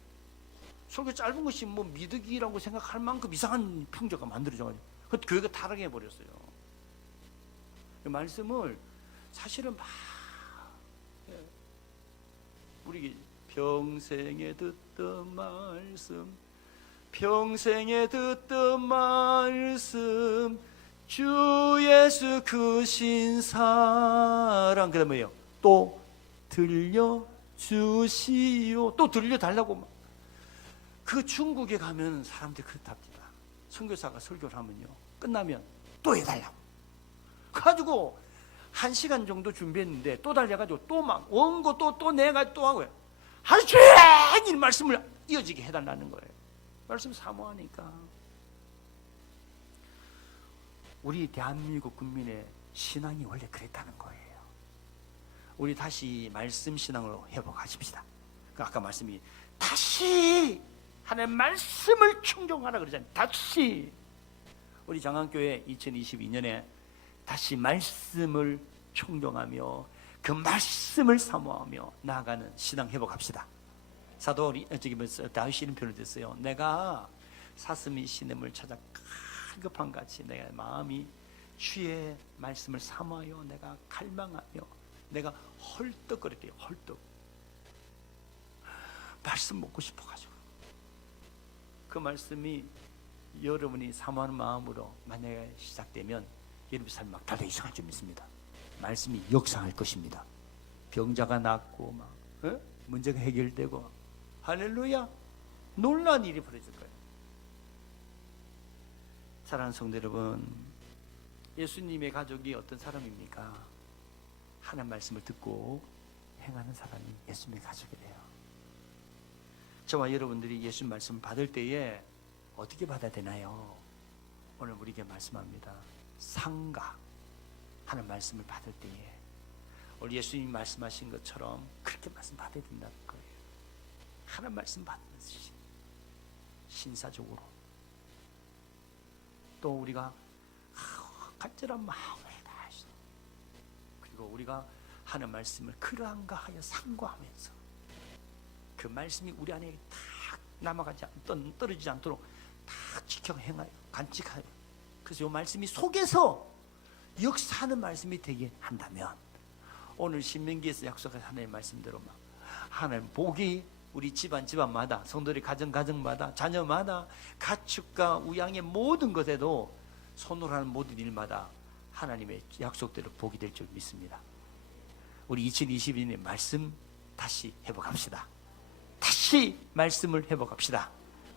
설교 짧은 것이 뭐 미덕이라고 생각할 만큼 이상한 풍조가 만들어져가지고 그 교회가 타락해 버렸어요. 그 말씀을 사실은 막 우리 평생에 듣던 말씀, 평생에 듣던 말씀, 주 예수 크신 사랑. 그 다음에요, 또 들려주시오. 또 들려달라고 막. 그 중국에 가면 사람들이 그렇답니다. 선교사가 설교를 하면요, 끝나면 또 해달라고. 가지고 1시간 정도 준비했는데 또 달려가지고 또 막 원고 또 내가 또 하고요. 하루 종일 말씀을 이어지게 해달라는 거예요. 말씀 사모하니까. 우리 대한민국 국민의 신앙이 원래 그랬다는 거예요. 우리 다시 말씀 신앙으로 회복하십시다. 아까 말씀이 다시 하나님의 말씀을 충족하라 그러잖아요. 다시 우리 장안교회 2022년에 다시 말씀을 충족하며 그 말씀을 사모하며 나아가는 신앙 회복합시다. 사도 다윗이 이런 표현을 했어요. 내가 사슴이 시냇물 찾아 갈급한 같이 내가 마음이 주의 말씀을 사모하여 내가 갈망하며 내가 헐떡거렸대요. 헐떡. 말씀 먹고 싶어가지고. 그 말씀이 여러분이 사모하는 마음으로 만약에 시작되면 여러분 삶 막 다들 이상할 줄 믿습니다. 말씀이 역사할 것입니다. 병자가 낫고 막 문제가 해결되고 할렐루야, 놀라운 일이 벌어질 거예요. 사랑하는 성도 여러분, 예수님의 가족이 어떤 사람입니까? 하나님 말씀을 듣고 행하는 사람이 예수님의 가족이래요. 저와 여러분들이 예수님 말씀 받을 때에 어떻게 받아야 되나요? 오늘 우리에게 말씀합니다. 상가 하는 말씀을 받을 때에 우리 예수님이 말씀하신 것처럼 그렇게 말씀 받아야 된다는 거예요. 하나님 말씀 받으면서 신사적으로 또 우리가 간절한 마음을 다하시고 그리고 우리가 하는 말씀을 그러한가 하여 상고하면서 그 말씀이 우리 안에 딱 남아가지 떨어지지 않도록 딱 지켜 행하여 간직하여 그래서 이 말씀이 속에서 역사하는 말씀이 되게 한다면 오늘 신명기에서 약속한 하나님의 말씀대로 막 하나님 복이 우리 집안마다 성도의 가정마다 자녀마다 가축과 우양의 모든 것에도 손으로 하는 모든 일마다 하나님의 약속대로 복이 될 줄 믿습니다. 우리 2022년의 말씀 다시 회복합시다. 다시 말씀을 회복합시다.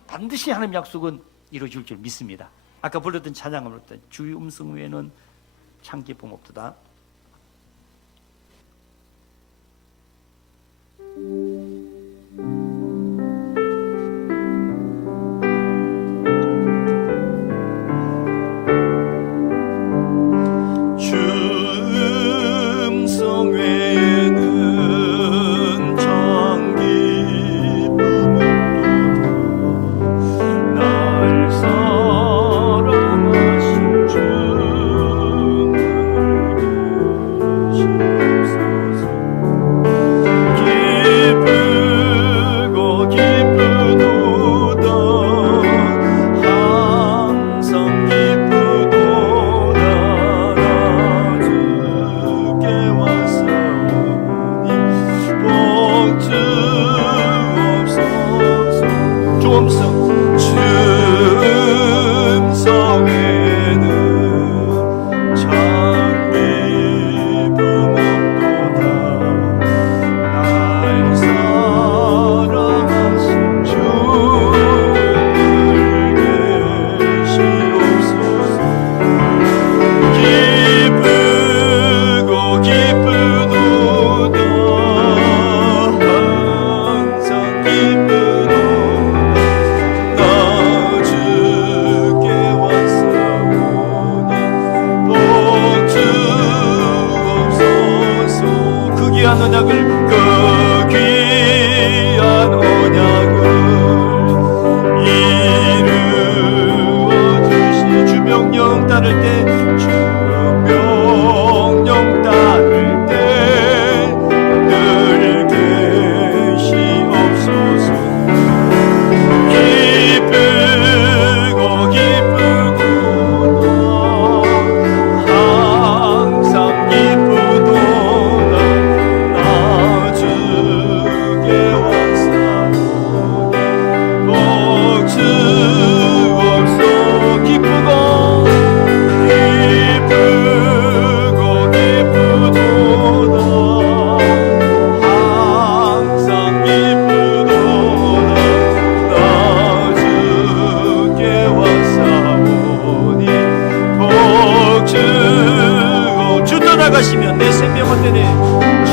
반드시 하나님 약속은 이루어질 줄 믿습니다. 아까 불렀던 찬양을 불렀던 주의 음성 외에는 창기 봉없도다. 그 귀한 언약을 이루어 주시. 주명령 따를 때 주명령 따를 때 늘 계시옵소서. 기쁘고 기쁘도다 항상 기쁘도다 나 주께 왔사오니 복주옵소. 기쁘고 기쁘도다 항상 기쁘도다 나 주께 왔사오니 복주옵. 주 떠나가시면 내 생명 헛되네. 주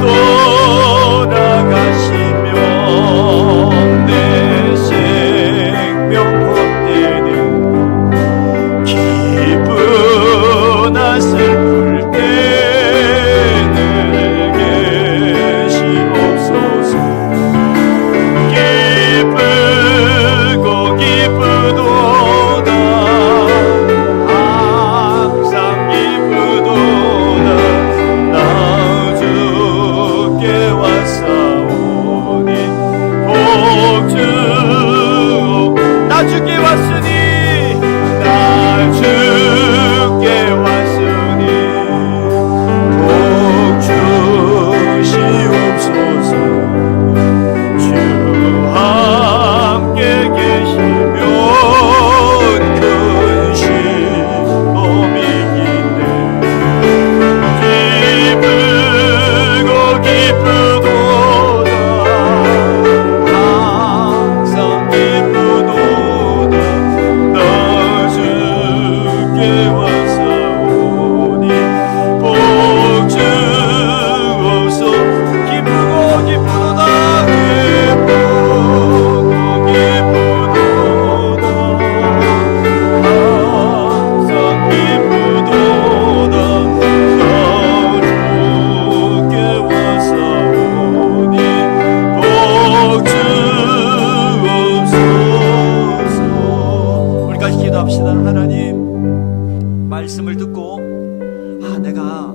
떠나가시면 내 생명 헛되네. 기쁘나 슬플 때늘 계시옵소서. 기쁘고 기쁘도다 항상 기쁘도다 나 주께 왔사오니 복주. 나 주께 왔으니 나 주께 왔으니 복주시옵소서. 주 함께 계시면 근심이 있네. 기쁘고 기쁘도다 항상 기쁘도다 나 주께 왔사오니 복주옵소. 기쁘고 기쁘도다 기쁘고 기쁘도다 항상 기쁘도다 나 주께 왔사오니 복주옵소서. 우리 같이 기도합시다. 하나님, 말씀을 듣고 내가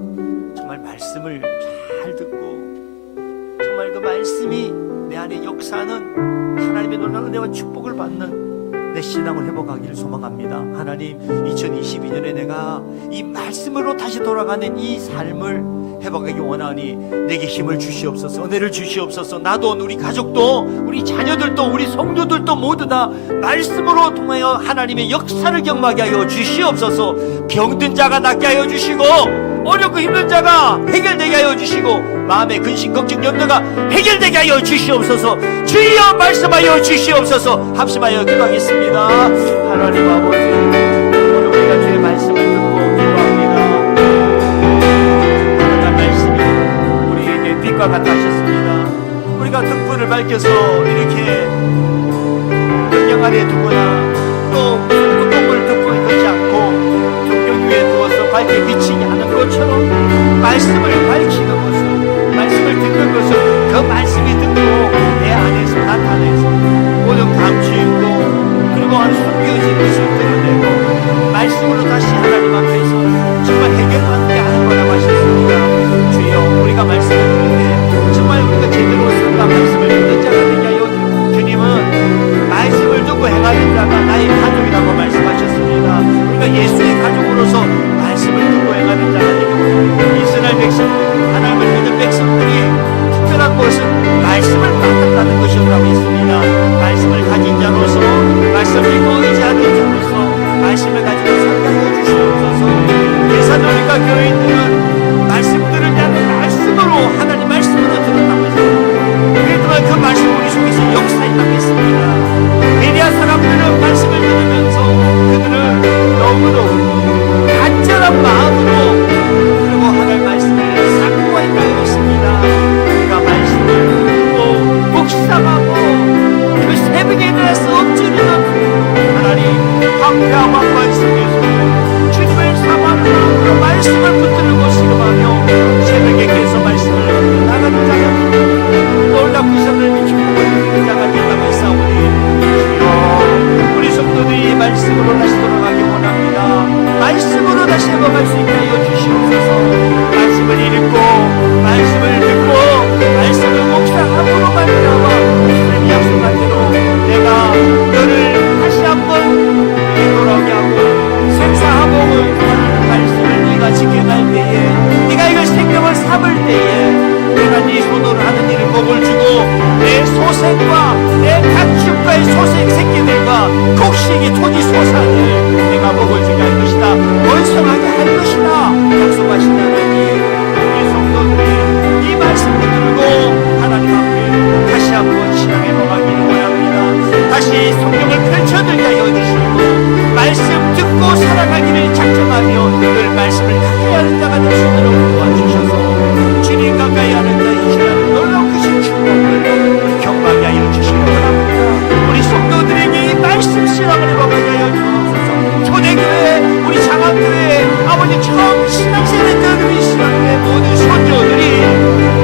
정말 말씀을 잘 듣고 정말 그 말씀이 내 안에 역사하는 하나님의 놀라운 은혜와 축복을 받는 내 신앙을 회복하기를 소망합니다. 하나님, 2022년에 내가 이 말씀으로 다시 돌아가는 이 삶을 회복하기 원하니 내게 힘을 주시옵소서. 은혜를 주시옵소서. 나도 우리 가족도 우리 자녀들도 우리 성도들도 모두 다 말씀으로 통하여 하나님의 역사를 경험하게 하여 주시옵소서. 병든 자가 낫게 하여 주시고 어렵고 힘든 자가 해결되게 하여 주시고 마음의 근심 걱정 염려가 해결되게 하여 주시옵소서. 주여 말씀하여 주시옵소서. 합심하여 기도하겠습니다. 하나님 아버지, 오늘 우리가 주의 말씀을 듣고 기도합니다. 하나님의 말씀이 우리에게 빛과 같다 하셨습니다. 우리가 등불을 밝혀서 이렇게 등경 아래에 두거나 또 무슨 뚜껑을 덮고 있지 않고 등경 위에 두어서 밝게 비치게 하는 것처럼 말씀을 밝히는 것을, 말씀을 듣는 것을 그 말씀이 듣고 내 안에서 나타내서 모든 감추이고 그리고 숨겨진 것을 드러내고 말씀으로 다시 하나님 앞에서 정말 해결받게 하는 거라고 하셨습니다. 주여, 우리가 말씀을 듣는데 정말 우리가 제대로 성경 말씀을 듣는 자가 되게 하여 주님은 말씀을 듣고 행하는 자가 나의 가족이라고 말씀하셨습니다. 우리가 예수의 가족으로서 말씀을 듣고 행하는 자가 되고 이스라엘 백성 하나님의 소생과 내 가축과의 소생 새끼들과 곡식이 토지 소산을 내가 먹을 주게 할 것이다. 번성하게 할 것이다. 약속하신 하나님, 우리 성도들이 이 말씀을 들고 하나님 앞에 다시 한번 신앙에 넘어가기를 원합니다. 다시 성경을 펼쳐들게 하여 주시고 말씀 듣고 살아가기를 작정하며 늘 말씀을 가까이 하는 자가 될 수 있도록 도와주셔서 주님 가까이 하는 자이 시간을 놀라운 크신 축복을 우리 경험하게 하여 주시기 바랍니다. 우리 성도들에게 이 말씀 신앙을 해보게 하여 주옵소서. 초대교회, 우리 장안교회 아버지 처음 신앙생활에 들어가는 이 시간에 모든 선조들이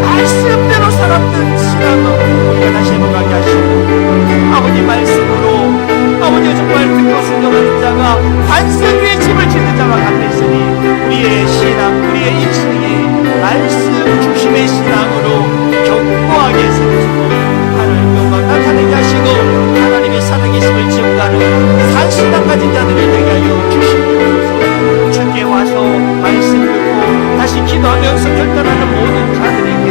말씀대로 살았던 신앙을 우리가 다시 해보게 하시고 아버지 말씀으로 아버지 정말 듣고 순종하는 자가 반석 위에 집을 짓는 자와 같으시니 우리의 신앙, 우리의 인생이 말씀 중심의 신앙으로 견고하게 세워지고 하나님 영광 나타내게 하시고 하나님의 살아계심을 증거하는 산신앙 가진 자들이 되게 하여 주시옵소서. 주께 와서 말씀 듣고 다시 기도하면서 결단하는 모든 자들에게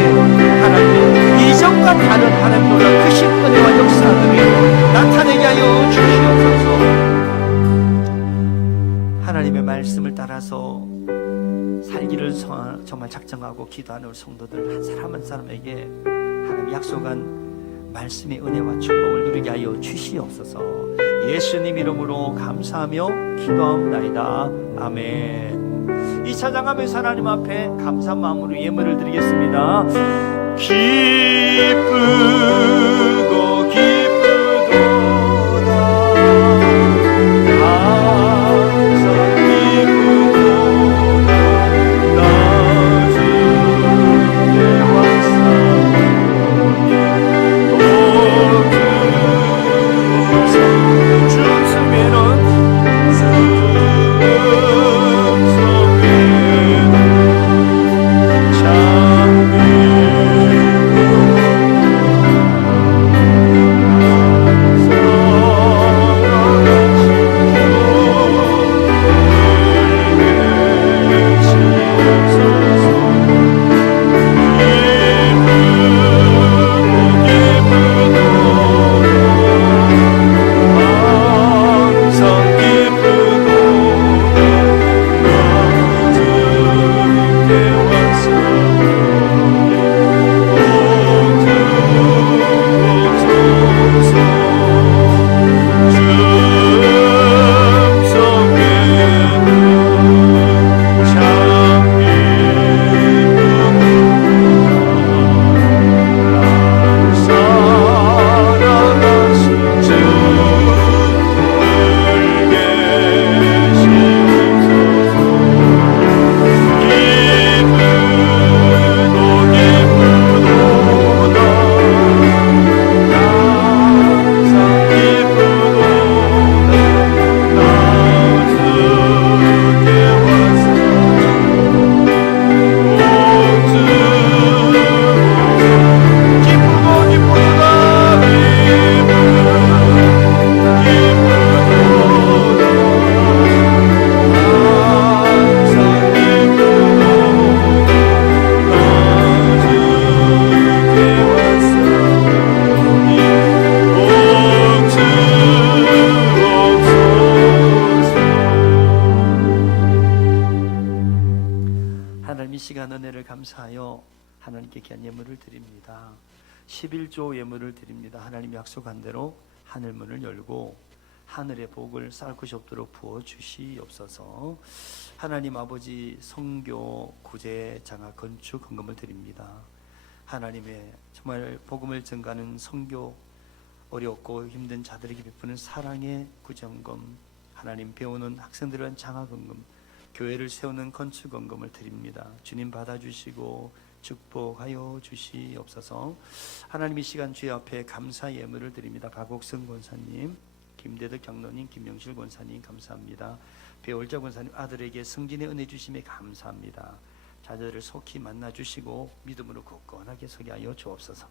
하나님 이전과 다른 하나님 놀라 크신 은혜와 역사들을 나타내게 하여 주시옵소서. 하나님의 말씀을 따라서 살기를 정말 작정하고 기도하는 우리 성도들 한 사람 한 사람에게 하나님 약속한 말씀의 은혜와 축복을 누리게 하여 주시옵소서. 예수님 이름으로 감사하며 기도하옵나이다. 아멘. 이 찬양하면서 하나님 앞에 감사한 마음으로 예물을 드리겠습니다. 기쁘고 기쁘도다 항상 기쁘도다 나 주께 왔사오니 주 속에는 감사하여 하나님께 귀한 예물을 드립니다. 11조 예물을 드립니다. 하나님 약속한 대로 하늘문을 열고 하늘의 복을 쌀 것이 없도록 부어주시옵소서. 하나님 아버지 성교 구제 장학 건축 헌금을 드립니다. 하나님의 정말 복음을 증가하는 성교, 어렵고 힘든 자들에게 베푸는 사랑의 구제헌금, 하나님 배우는 학생들을 장학 헌금, 교회를 세우는 건축 헌금을 드립니다. 주님 받아주시고 축복하여 주시옵소서. 하나님 이 시간 주의 앞에 감사 예물을 드립니다. 박옥성 권사님, 김대덕 장로님, 김영실 권사님 감사합니다. 배월자 권사님 아들에게 성진의 은혜 주심에 감사합니다. 자녀들을 속히 만나주시고 믿음으로 굳건하게 서게 하여 주옵소서.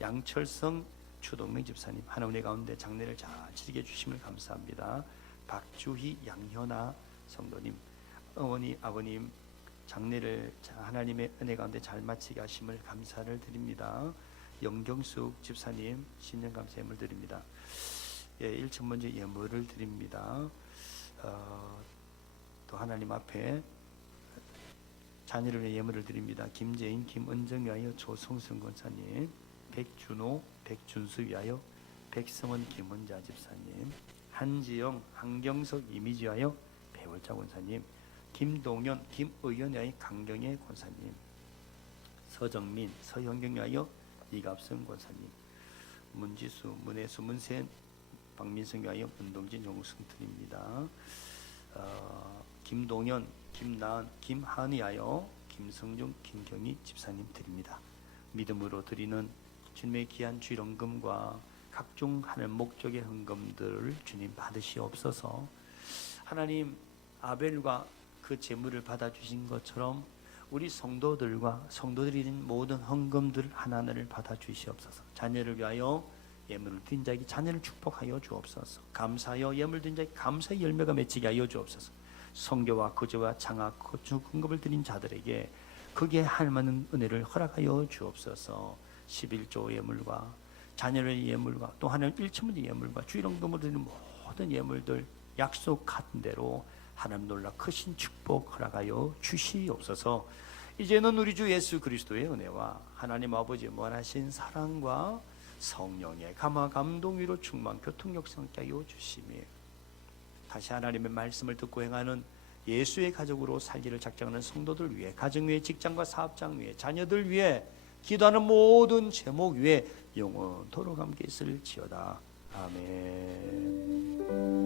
양철성 추동명 집사님 하나님의 가운데 장례를 잘 치르게 해주심을 감사합니다. 박주희 양현아 성도님, 어머니 아버님 장례를 하나님의 은혜 가운데 잘 마치게 하심을 감사를 드립니다. 영경숙 집사님 신년감사 예물 드립니다. 예, 1천 먼저 예물을 드립니다. 또 하나님 앞에 자녀를 위해 예물을 드립니다. 김재인, 김은정 위하여 조성승 권사님, 백준호, 백준수 위하여 백성원, 김원자 집사님, 한지영, 한경석, 이미지 위하여 배월자 권사님, 김동현, 김의연 위하여 강경애 권사님, 서정민, 서현경 위하여 이갑성 권사님, 문지수, 문혜수, 문세현, 박민성 위하여 문동진, 용승 드립니다. 김동현, 김나은, 김한이 위하여 김성중, 김경희 집사님 드립니다. 믿음으로 드리는 주님의 귀한 주일헌금과 각종 하늘 목적의 헌금들을 주님 받으시옵소서. 하나님, 아벨과 그 제물을 받아주신 것처럼 우리 성도들과 성도들이 드린 모든 헌금들 하나하나를 받아주시옵소서. 자녀를 위하여 예물을 드린 자에게 자녀를 축복하여 주옵소서. 감사하여 예물 드린 자에게 감사의 열매가 맺히게 하여 주옵소서. 성교와 거제와 장학, 건축 헌금을 드린 자들에게 거기에 할만한 은혜를 허락하여 주옵소서. 11조 예물과 자녀의 예물과 또 하나님 1천문의 예물과 주일헌금으로 드리는 모든 예물들 약속한 대로 하나님 놀라 크신 축복 허락하여 주시옵소서. 이제는 우리 주 예수 그리스도의 은혜와 하나님 아버지의 무한하신 사랑과 성령의 감화 감동 위로 충만 교통력 함께 하여 주시며 다시 하나님의 말씀을 듣고 행하는 예수의 가족으로 살기를 작정하는 성도들 위해, 가정 위에, 직장과 사업장 위에, 자녀들 위해, 기도하는 모든 제목 위에 영원토록 함께 있을지어다. 아멘.